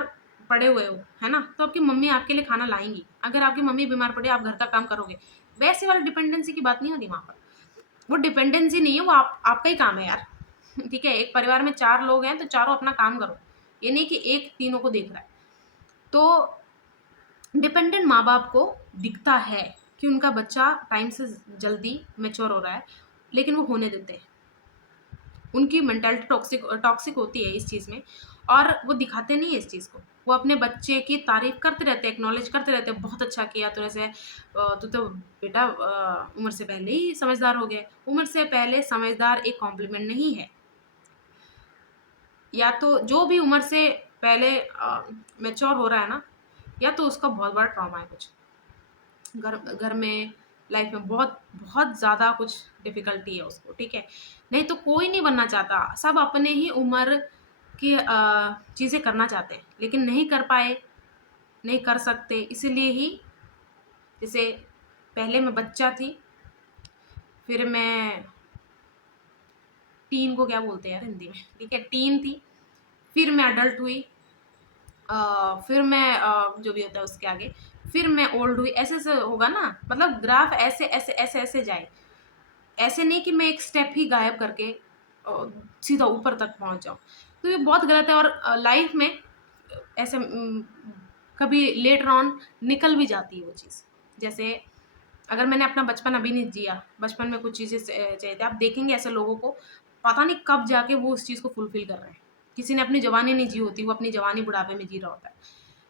पड़े हुए हो, है ना? तो आपकी मम्मी आपके लिए खाना लाएँगी। अगर आपकी मम्मी बीमार पड़ी, आप घर का काम करोगे। वैसे वाली डिपेंडेंसी की बात नहीं होती वहाँ पर। वो डिपेंडेंसी नहीं है, वो आपका ही काम है यार। ठीक है, एक परिवार में 4 लोग हैं तो चारों अपना काम करो। ये नहीं कि एक तीनों को देख रहा है। तो डिपेंडेंट माँ-बाप को दिखता है कि उनका बच्चा टाइम से जल्दी मैच्योर हो रहा है, लेकिन वो होने देते हैं। उनकी मेंटालिटी टॉक्सिक टॉक्सिक होती है इस चीज़ में, और वो दिखाते नहीं है इस चीज़ को। वो अपने बच्चे की तारीफ़ करते रहते हैं, एक्नॉलेज करते रहते हैं, बहुत अच्छा किया तूने से, तू तो बेटा उम्र से पहले ही समझदार हो गया। उम्र से पहले समझदार एक कॉम्प्लीमेंट नहीं है। या तो जो भी उम्र से पहले मैच्योर हो रहा है ना, या तो उसका बहुत बड़ा ट्रॉमा है कुछ। घर घर में, लाइफ में बहुत बहुत ज़्यादा कुछ डिफ़िकल्टी है उसको, ठीक है? नहीं तो कोई नहीं बनना चाहता, सब अपने ही उम्र की चीज़ें करना चाहते हैं, लेकिन नहीं कर पाए, नहीं कर सकते, इसीलिए ही जैसे पहले मैं बच्चा थी, फिर मैं टीन को क्या बोलते हैं यार हिंदी में, ठीक है? टीन थी, फिर मैं एडल्ट हुई, फिर मैं जो भी होता है उसके आगे, फिर मैं ओल्ड हुई, ऐसे-ऐसे होगा ना, मतलब ग्राफ ऐसे, ऐसे, ऐसे, ऐसे जाए। ऐसे नहीं कि मैं एक स्टेप ही गायब करके सीधा ऊपर तक पहुँच जाऊँ। तो ये बहुत गलत है, और लाइफ में ऐसे कभी लेटर ऑन निकल भी जाती है वो चीज़। जैसे अगर मैंने अपना बचपन अभी नहीं जिया, बचपन में कुछ चीज़ें चाहिए थी, आप देखेंगे ऐसे लोगों को, पता नहीं कब जाके वो उस चीज़ को फुलफ़िल कर रहे हैं। किसी ने अपनी जवानी नहीं जी होती, वो अपनी जवानी बुढ़ापे में जी रहा होता है।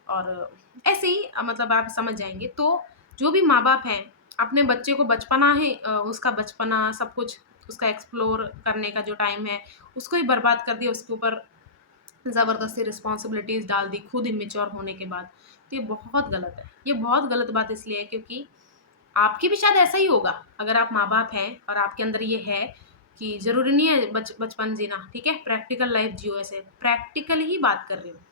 और ऐसे ही मतलब आप समझ जाएँगे। तो जो भी माँ-बाप हैं, अपने बच्चे को बचपना ही उसका बचपना सब कुछ उसका एक्सप्लोर करने का जो टाइम है, उसको ही बर्बाद कर दिया, उसके ऊपर ज़बरदस्ती रिस्पॉन्सिबिलिटीज़ डाल दी खुद इमैच्योर होने के बाद। तो ये बहुत गलत है। ये बहुत गलत बात इसलिए है क्योंकि आपकी भी शायद ऐसा ही होगा, अगर आप माँ-बाप हैं और आपके अंदर ये है कि ज़रूरी नहीं है बचपन जीना, ठीक है? प्रैक्टिकल लाइफ़ जियो ऐसे, प्रैक्टिकल ही बात कर रही हूँ।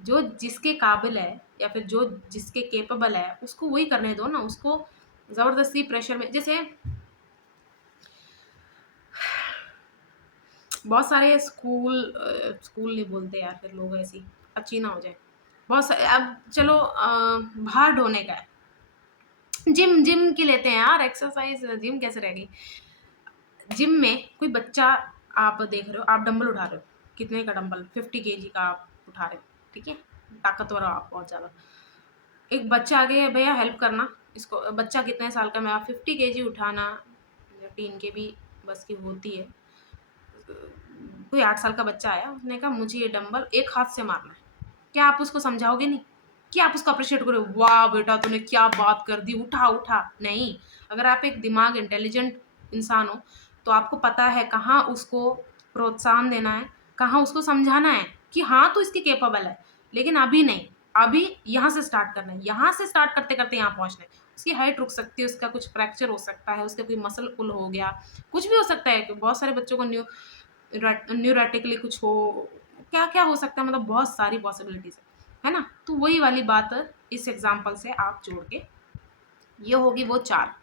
जो जिसके काबिल है या फिर जो जिसके कैपेबल है, उसको वही करने दो ना, उसको ज़बरदस्ती प्रेशर में जैसे बहुत सारे स्कूल नहीं बोलते यार, फिर लोग ऐसी अच्छी ना हो जाए। बहुत सा अब चलो भार ढोने का है, जिम जिम की लेते हैं यार, एक्सरसाइज़ जिम कैसे रहेगी? जिम में कोई बच्चा आप देख रहे हो, आप डंबल उठा रहे हो, कितने का डंबल? 50 केजी का आप उठा रहे हो, ठीक है? ताकतवर हो आप बहुत ज़्यादा। एक बच्चा आ गया, भैया हेल्प करना इसको, बच्चा कितने साल का, मैं 50 केजी उठाना या टीन के भी बस की होती है। कोई 8 साल का बच्चा आया, उसने कहा मुझे ये डंबल एक हाथ से मारना है। क्या आप उसको समझाओगे नहीं? क्या आप उसको अप्रिशिएट करोगे? वाह बेटा तूने क्या बात कर दी, उठा, उठा। नहीं, अगर आप एक दिमाग इंटेलिजेंट इंसान हो, तो आपको पता है कहाँ उसको प्रोत्साहन देना है, कहाँ उसको समझाना है कि हाँ, तू इसकी कैपेबल है। लेकिन अभी नहीं, अभी यहाँ से स्टार्ट करना है, यहाँ से स्टार्ट करते-करते यहाँ पहुँचना है। उसकी हाइट रुक सकती है, उसका कुछ फ्रैक्चर हो सकता है, उसका कोई मसल पुल हो गया, कुछ भी हो सकता है। बहुत सारे बच्चों को न्यूरेटिकली कुछ हो, क्या-क्या हो सकता है, मतलब बहुत सारी पॉसिबिलिटीज़ है ना? तो वही वाली बात इस एग्ज़ाम्पल से आप जोड़ के, ये होगी वो 4।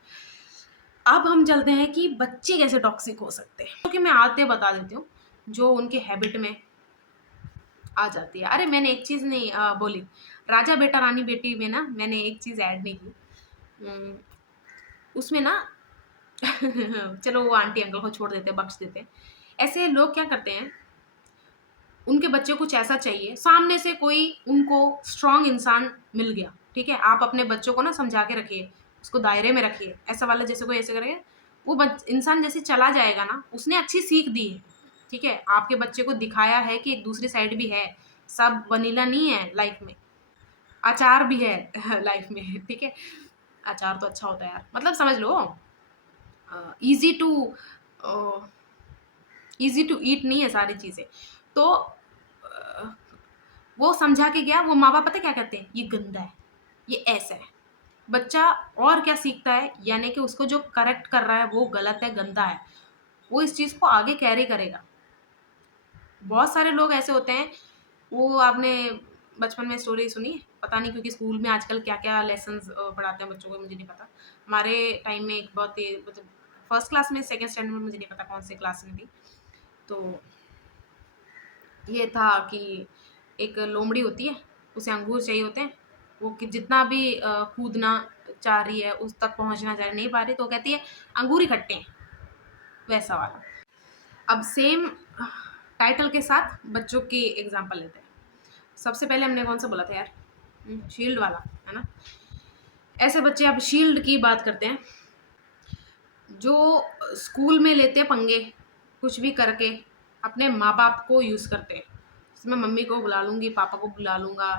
अब हम चलते हैं कि बच्चे कैसे टॉक्सिक हो सकते हैं, क्योंकि मैं आते बता देती हूँ, जो उनके हैबिट में आ जाती है। अरे मैंने एक चीज़ नहीं बोली, राजा बेटा रानी बेटी में ना मैंने एक चीज़ ऐड नहीं की। उम, उसमें ना चलो वो आंटी अंकल को छोड़ देते हैं, बख्श देते हैं। ऐसे लोग क्या करते हैं, उनके बच्चे को कुछ ऐसा चाहिए, सामने से कोई उनको स्ट्रॉन्ग इंसान मिल गया, ठीक है? आप अपने बच्चों को ना समझा के रखिए, उसको दायरे में रखिए। ऐसा वाला जैसे कोई ऐसे करेगा, वो इंसान जैसे चला जाएगा ना, उसने अच्छी सीख दी है, ठीक है? आपके बच्चे को दिखाया है कि एक दूसरी साइड भी है, सब वनीला नहीं है लाइफ में, अचार भी है लाइफ में, ठीक है? अचार तो अच्छा होता है यार, मतलब समझ लो easy to a easy to eat नहीं है सारी चीज़ें। तो वो समझा के गया, वो माँ-बाप पता है क्या कहते हैं? ये गंदा है, ये ऐसा है। बच्चा और क्या सीखता है, यानी कि उसको जो करेक्ट कर रहा है वो गलत है, गंदा है। वो इस चीज़ को आगे कैरी करेगा। बहुत सारे लोग ऐसे होते हैं, वो आपने बचपन में स्टोरी सुनी है? पता नहीं, क्योंकि स्कूल में आजकल क्या-क्या लेसन्स पढ़ाते हैं बच्चों को, मुझे नहीं पता। हमारे टाइम में एक बहुत ही मतलब फर्स्ट क्लास में, सेकंड स्टैंडर्ड में, मुझे नहीं पता कौन से क्लास में थी। तो ये था कि एक लोमड़ी होती है, उसे अंगूर चाहिए होते हैं, वो कि जितना भी कूदना, चाह रही है, उस तक पहुँचना चाह रही, नहीं पा रही, तो कहती है अंगूर ही खट्टे हैं, वैसा वाला। अब सेम टाइटल के साथ बच्चों की एग्ज़ाम्पल लेते हैं। सबसे पहले हमने कौन-सा बोला था यार? शील्ड वाला, है ना? ऐसे बच्चे, अब शील्ड की बात करते हैं, जो स्कूल में लेते हैं पंगे, कुछ भी करके अपने माँ-बाप को यूज़ करते हैं। इसमें मम्मी को बुला लूँगी, पापा को बुला लूँगा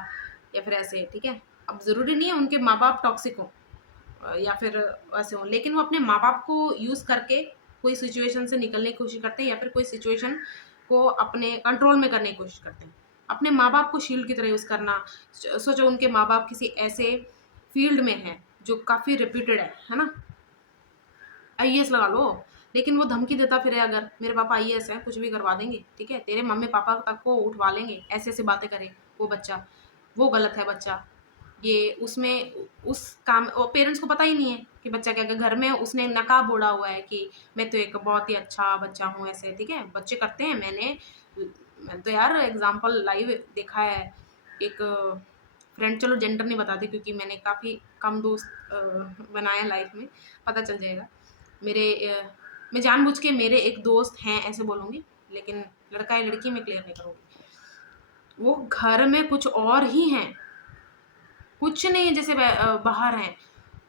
या फिर ऐसे, ठीक है? अब ज़रूरी नहीं है उनके माँ-बाप टॉक्सिक हों या फिर वैसे हों, लेकिन वो अपने माँ-बाप को यूज़ करके कोई सिचुएशन से निकलने की कोशिश करते हैं या फिर कोई सिचुएशन को अपने कंट्रोल में करने की कोशिश करते हैं। अपने माँ-बाप को शील्ड की तरह यूज़ करना, सोचो उनके माँ-बाप किसी ऐसे फील्ड में हैं जो काफ़ी रेप्यूटेड है ना? आईएएस लगा लो, लेकिन वो धमकी देता फिरे, अगर मेरे पापा आईएएस हैं, कुछ भी करवा देंगे, ठीक है? तेरे मम्मी-पापा तक को उठवा लेंगे, ऐसी-ऐसी बातें करे वो बच्चा, वो गलत है बच्चा। ये उसमें उस काम पेरेंट्स को पता ही नहीं है कि बच्चा क्या, घर में उसने नकाब ओढ़ा हुआ है कि मैं तो एक बहुत ही अच्छा बच्चा हूँ, ऐसे, ठीक है? बच्चे करते हैं, मैंने तो यार एग्ज़ाम्पल लाइव देखा है। एक फ्रेंड, चलो जेंडर नहीं बताती क्योंकि मैंने काफ़ी कम दोस्त बनाए हैं लाइफ़ में, पता चल जाएगा। मेरे मैं जानबूझ के मेरे एक दोस्त हैं ऐसे बोलूँगी, लेकिन लड़का या लड़की मैं क्लियर नहीं करूँगी। वो घर में कुछ और ही हैं, कुछ नहीं जैसे बाहर हैं,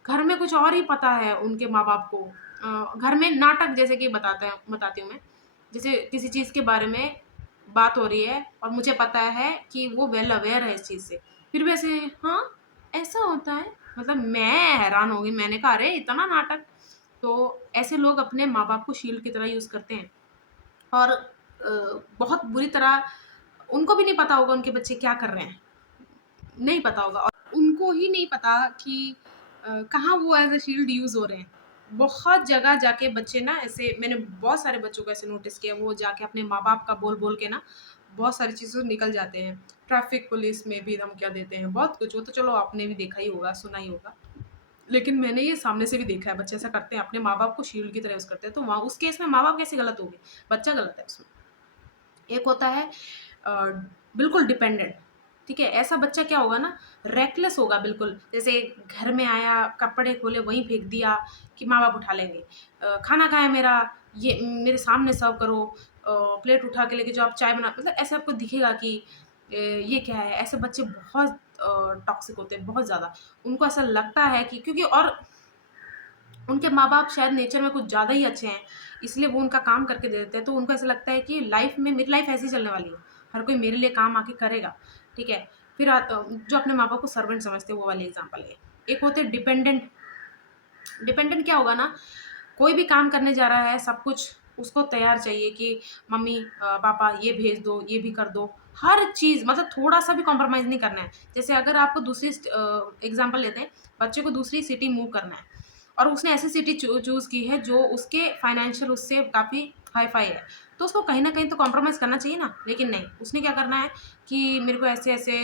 घर में कुछ और ही पता है उनके माँ-बाप को। घर में नाटक जैसे कि बताती हूँ मैं। जैसे किसी चीज़ के बारे में बात हो रही है और मुझे पता है कि वो वेल अवेयर है इस चीज़ से, फिर भी ऐसे, हाँ, ऐसा होता है? मतलब मैं हैरान हो गई, मैंने कहा अरे! इतना नाटक! तो ऐसे लोग अपने माँ-बाप को शील्ड की तरह यूज़ करते हैं और बहुत बुरी तरह, उनको भी नहीं पता होगा उनके बच्चे क्या कर रहे हैं, नहीं पता होगा और उनको ही नहीं पता कि कहाँ वो एज़ अ शील्ड यूज़ हो रहे हैं। बहुत जगह जाके बच्चे ना ऐसे, मैंने बहुत सारे बच्चों को ऐसे नोटिस किया, वो जाके अपने माँ-बाप का बोल-बोल के ना बहुत सारी चीज़ों से निकल जाते हैं। ट्रैफ़िक पुलिस में भी धमकियाँ देते हैं, बहुत कुछ। वो तो चलो आपने भी देखा ही होगा, सुना ही होगा। लेकिन मैंने ये सामने से भी देखा है, बच्चे ऐसा करते हैं, अपने माँ-बाप को शील्ड की तरह यूज़ करते हैं, तो वहाँ उस केस में माँ-बाप कैसे गलत हो गए? बच्चा गलत है उसमें। एक होता है अ, बिल्कुल डिपेंडेंट, ठीक है? ऐसा बच्चा क्या होगा ना, रेकलेस होगा बिल्कुल। जैसे घर में आया, कपड़े खोले वहीं फेंक दिया कि माँ-बाप उठा लेंगे। खाना कहाँ है मेरा? ये मेरे सामने सर्व करो। प्लेट उठा के लेके जाओ, आप चाय बना, मतलब ऐसे आपको दिखेगा कि ये क्या है? ऐसे बच्चे बहुत टॉक्सिक होते हैं, बहुत ज़्यादा। उनको ऐसा लगता है कि क्योंकि और उनके माँ-बाप शायद नेचर में कुछ ज़्यादा ही अच्छे हैं, इसलिए वो उनका काम करके दे देते हैं, तो उनको ऐसा लगता है कि लाइफ़ में मेरी लाइफ़ ऐसे ही चलने वाली है, हर कोई मेरे लिए काम आके करेगा, ठीक है? फिर जो अपने माँ-बाप को सर्वेंट समझते हैं, वो वाली एग्ज़ाम्पल है। एक होते हैं डिपेंडेंट। डिपेंडेंट क्या होगा ना, कोई भी काम करने जा रहा है, सब कुछ उसको तैयार चाहिए कि मम्मी पापा ये भेज दो, ये भी कर दो। हर चीज़, मतलब थोड़ा-सा भी कॉम्प्रोमाइज़ नहीं करना है। जैसे अगर आपको दूसरी एग्ज़ाम्पल लेते हैं, बच्चे को दूसरी सिटी मूव करना है और उसने ऐसी सिटी चूज़ की है जो उसके फाइनेंशियल उससे काफ़ी हाई-फ़ाई है। तो उसको कहीं न कहीं तो कॉम्प्रोमाइज़ करना चाहिए ना, लेकिन नहीं, उसने क्या करना है कि मेरे को ऐसे-ऐसे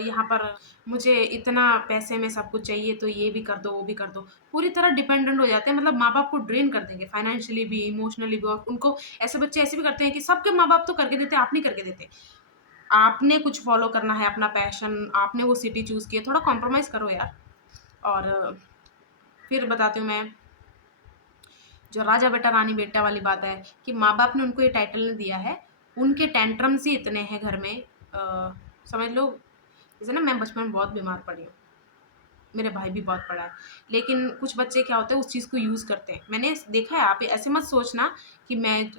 यहाँ पर मुझे इतना पैसे में सब कुछ चाहिए, तो ये भी कर दो, वो भी कर दो। पूरी तरह डिपेंडेंट हो जाते हैं, मतलब माँ-बाप को ड्रेन कर देंगे फाइनेंशियली भी, इमोशनली भी, और उनको ऐसे बच्चे ऐसे भी करते हैं कि सबके माँ-बाप तो करके देते हैं, आप नहीं करके देते। आपने कुछ फ़ॉलो करना है, अपना पैशन, आपने वो सिटी चूज़ की है, थोड़ा कॉम्प्रोमाइज़ करो यार। और फिर बताती हूँ मैं, जो राजा बेटा रानी बेटा वाली बात है कि माँ-बाप ने उनको ये टाइटल नहीं दिया है, उनके टेंट्रम्स ही इतने हैं घर में, समझ लो जैसे ना मैं बचपन में बहुत बीमार पड़ी हूँ। मेरे भाई भी बहुत पढ़ा है। लेकिन कुछ बच्चे क्या होते हैं, उस चीज़ को यूज़ करते हैं। मैंने देखा है, आप ऐसे मत सोचना कि मैं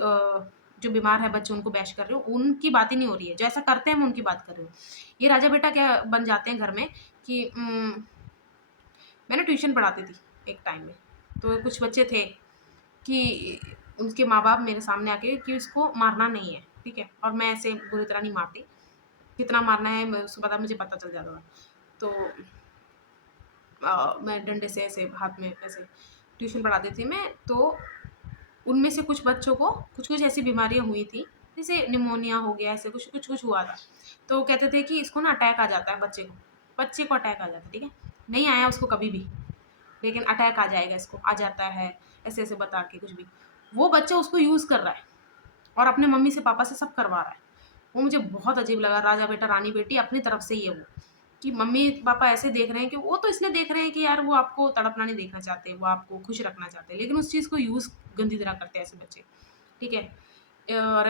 जो बीमार है बच्चे उनको बैश कर रही हूँ, उनकी बात ही नहीं हो रही है। जो ऐसा करते हैं मैं उनकी बात कर रही हूँ। ये राजा बेटा क्या बन जाते हैं घर में कि मैंने ट्यूशन पढ़ाती थी एक टाइम में। तो कुछ बच्चे थे कि उनके माँ-बाप मेरे सामने आके कि इसको मारना नहीं है, ठीक है? और मैं ऐसे बुरी तरह नहीं मारती। कितना मारना है मैं उसको पता, मुझे पता चल जाता था। तो मैं डंडे से ऐसे हाथ में ऐसे ट्यूशन पढ़ाती थी मैं, तो उनमें से कुछ बच्चों को कुछ-कुछ ऐसी बीमारियाँ हुई थी, जैसे निमोनिया हो गया, ऐसे कुछ हुआ था। तो वो कहते थे कि इसको ना अटैक आ जाता है बच्चे को अटैक आ जाता है, ठीक है? नहीं आया उसको कभी भी, लेकिन अटैक आ जाएगा इसको, आ जाता है, ऐसे-ऐसे बता के कुछ भी। वो बच्चा उसको यूज़ कर रहा है और अपने मम्मी से पापा से सब करवा रहा है। वो मुझे बहुत अजीब लगा, राजा बेटा रानी बेटी अपनी तरफ से ही है वो। कि मम्मी-पापा ऐसे देख रहे हैं कि वो तो इसलिए देख रहे हैं कि यार वो आपको तड़पना नहीं देखना चाहते, वो आपको खुश रखना चाहते हैं, लेकिन उस चीज़ को यूज़ गंदी तरह करते हैं ऐसे बच्चे, ठीक है? और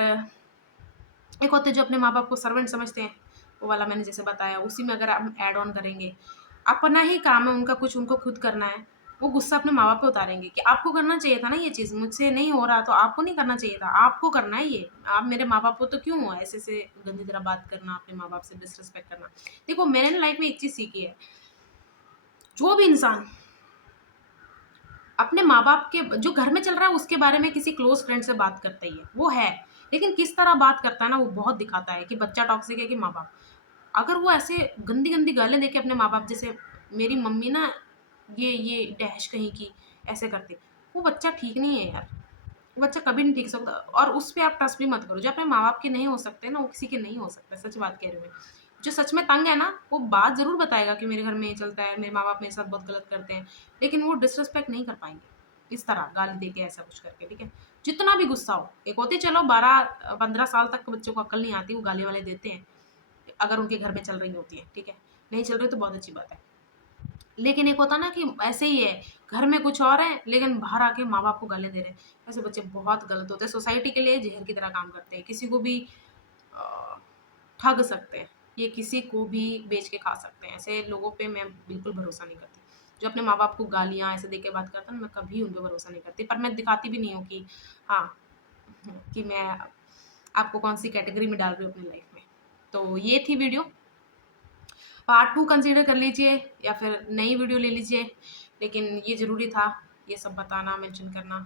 एक होते हैं जो अपने माँ-बाप को सर्वेंट समझते हैं, वो वाला मैंने जैसे बताया, उसी में अगर हम ऐड ऑन करेंगे, अपना ही काम है उनका कुछ उनको खुद करना है, वो गुस्सा अपने माँ-बाप पे उतारेंगे कि आपको करना चाहिए था ना ये चीज़, मुझसे नहीं हो रहा तो आपको नहीं करना चाहिए था, आपको करना है ये, आप मेरे माँ-बाप को तो क्यों ऐसे-ऐसे गंदी तरह बात करना, अपने माँ-बाप से डिसरिस्पेक्ट करना। देखो मैंने ना लाइफ़ में एक चीज़ सीखी है, जो भी इंसान अपने माँ-बाप के जो घर में चल रहा है उसके बारे में किसी क्लोज़ फ्रेंड से बात करता ही है, वो है। लेकिन किस तरह बात करता है ना वो बहुत दिखाता है कि बच्चा टॉक्सिक है कि माँ-बाप। अगर वो ऐसे गंदी-गंदी गालें देके अपने माँ-बाप जैसे मेरी मम्मी ना ये डैश कहीं की ऐसे करती, वो बच्चा ठीक नहीं है यार। वो बच्चा कभी नहीं टिक सकता और उस पे आप ट्रस्ट भी मत करो। जो अपने माँ-बाप के नहीं हो सकते ना, वो किसी के नहीं हो सकते, सच बात कह रही हूँ मैं। जो सच में तंग है ना, वो बात ज़रूर बताएगा कि मेरे घर में ये चलता है, मेरे माँ-बाप मेरे साथ बहुत गलत करते हैं, लेकिन वो डिसरिस्पेक्ट नहीं कर पाएँगे, इस तरह गाली दे के ऐसा कुछ करके, ठीक है? जितना भी गुस्सा हो, एक होती है चलो 12-15 साल तक बच्चों को अक्ल नहीं आती, वो गाली-वाली देते हैं, अगर उनके घर में चल रही होती है, ठीक है? नहीं चल रही तो बहुत अच्छी बात है। लेकिन एक होता है ना कि ऐसे ही है, घर में कुछ और है, लेकिन बाहर आके माँ-बाप को गालियाँ दे रहे हैं। ऐसे बच्चे बहुत गलत होते हैं, सोसाइटी के लिए ज़हर की तरह काम करते हैं। किसी को भी अ, ठग सकते हैं, ये किसी को भी बेच के खा सकते हैं। ऐसे लोगों पे मैं बिल्कुल भरोसा नहीं करती। जो अपने माँ-बाप को गालियाँ ऐसे दे के बात करता है ना, मैं कभी उन पे भरोसा नहीं करती। पर मैं दिखाती भी नहीं हूँ कि हाँ, कि मैं आपको कौन-सी कैटेगरी में डाल रही हूँ अपनी लाइफ़ में। तो ये थी वीडियो। पार्ट 2 कंसीडर कर लीजिए या फिर नई वीडियो ले लीजिए। लेकिन ये ज़रूरी था, ये सब बताना, मेंशन करना।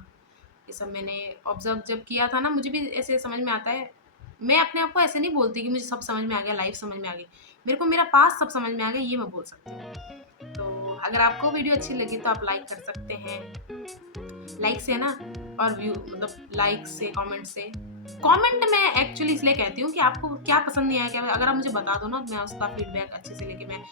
ये सब मैंने ऑब्ज़र्व जब किया था ना, मुझे भी ऐसे समझ में आता है। मैं अपने आप को ऐसे नहीं बोलती कि मुझे सब समझ में आ गया, लाइफ़ समझ में आ गई। मेरे को मेरा पास्ट सब समझ में आ गया, ये मैं बोल सकती हूँ। तो अगर आपको वीडियो अच्छी लगी तो आप लाइक कर सकते हैं। लाइक से ना और व्यू मतलब लाइक से, कमेंट से। कमेंट मैं एक्चुअली इसलिए कहती हूँ कि आपको क्या पसंद नहीं आया, क्या अगर आप मुझे बता दो ना, मैं उसका फीडबैक अच्छे से लेके मैं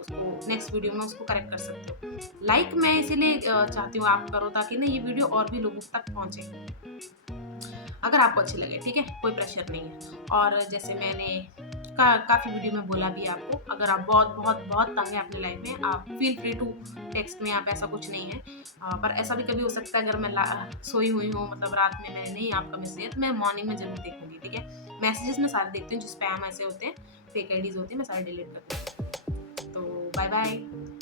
उसको नेक्स्ट वीडियो में उसको करेक्ट कर सकती हूँ। लाइक मैं इसीलिए चाहती हूँ आप करो ताकि ना ये वीडियो और भी लोगों तक पहुँचे। अगर आपको अच्छे लगे, ठीक है? कोई प्रेशर नहीं है। और जैसे मैंने काफ़ी वीडियो में बोला भी है आपको, अगर आप बहुत तंग हैं अपनी लाइफ़ में, आप feel free to text me आप, ऐसा कुछ नहीं है। पर ऐसा भी कभी हो सकता है अगर मैं सोई हुई हूँ, मतलब रात में मैंने नहीं आपका मैसेज दिया, तो मैं मॉर्निंग में ज़रूर देखूँगी, ठीक है? मैसेजेस मैं सारे देखती हूँ, जो स्पैम ऐसे होते हैं, फेक आईडीज़ होती हैं, मैं सारे डिलीट कर देती हूँ। तो बाय बाय।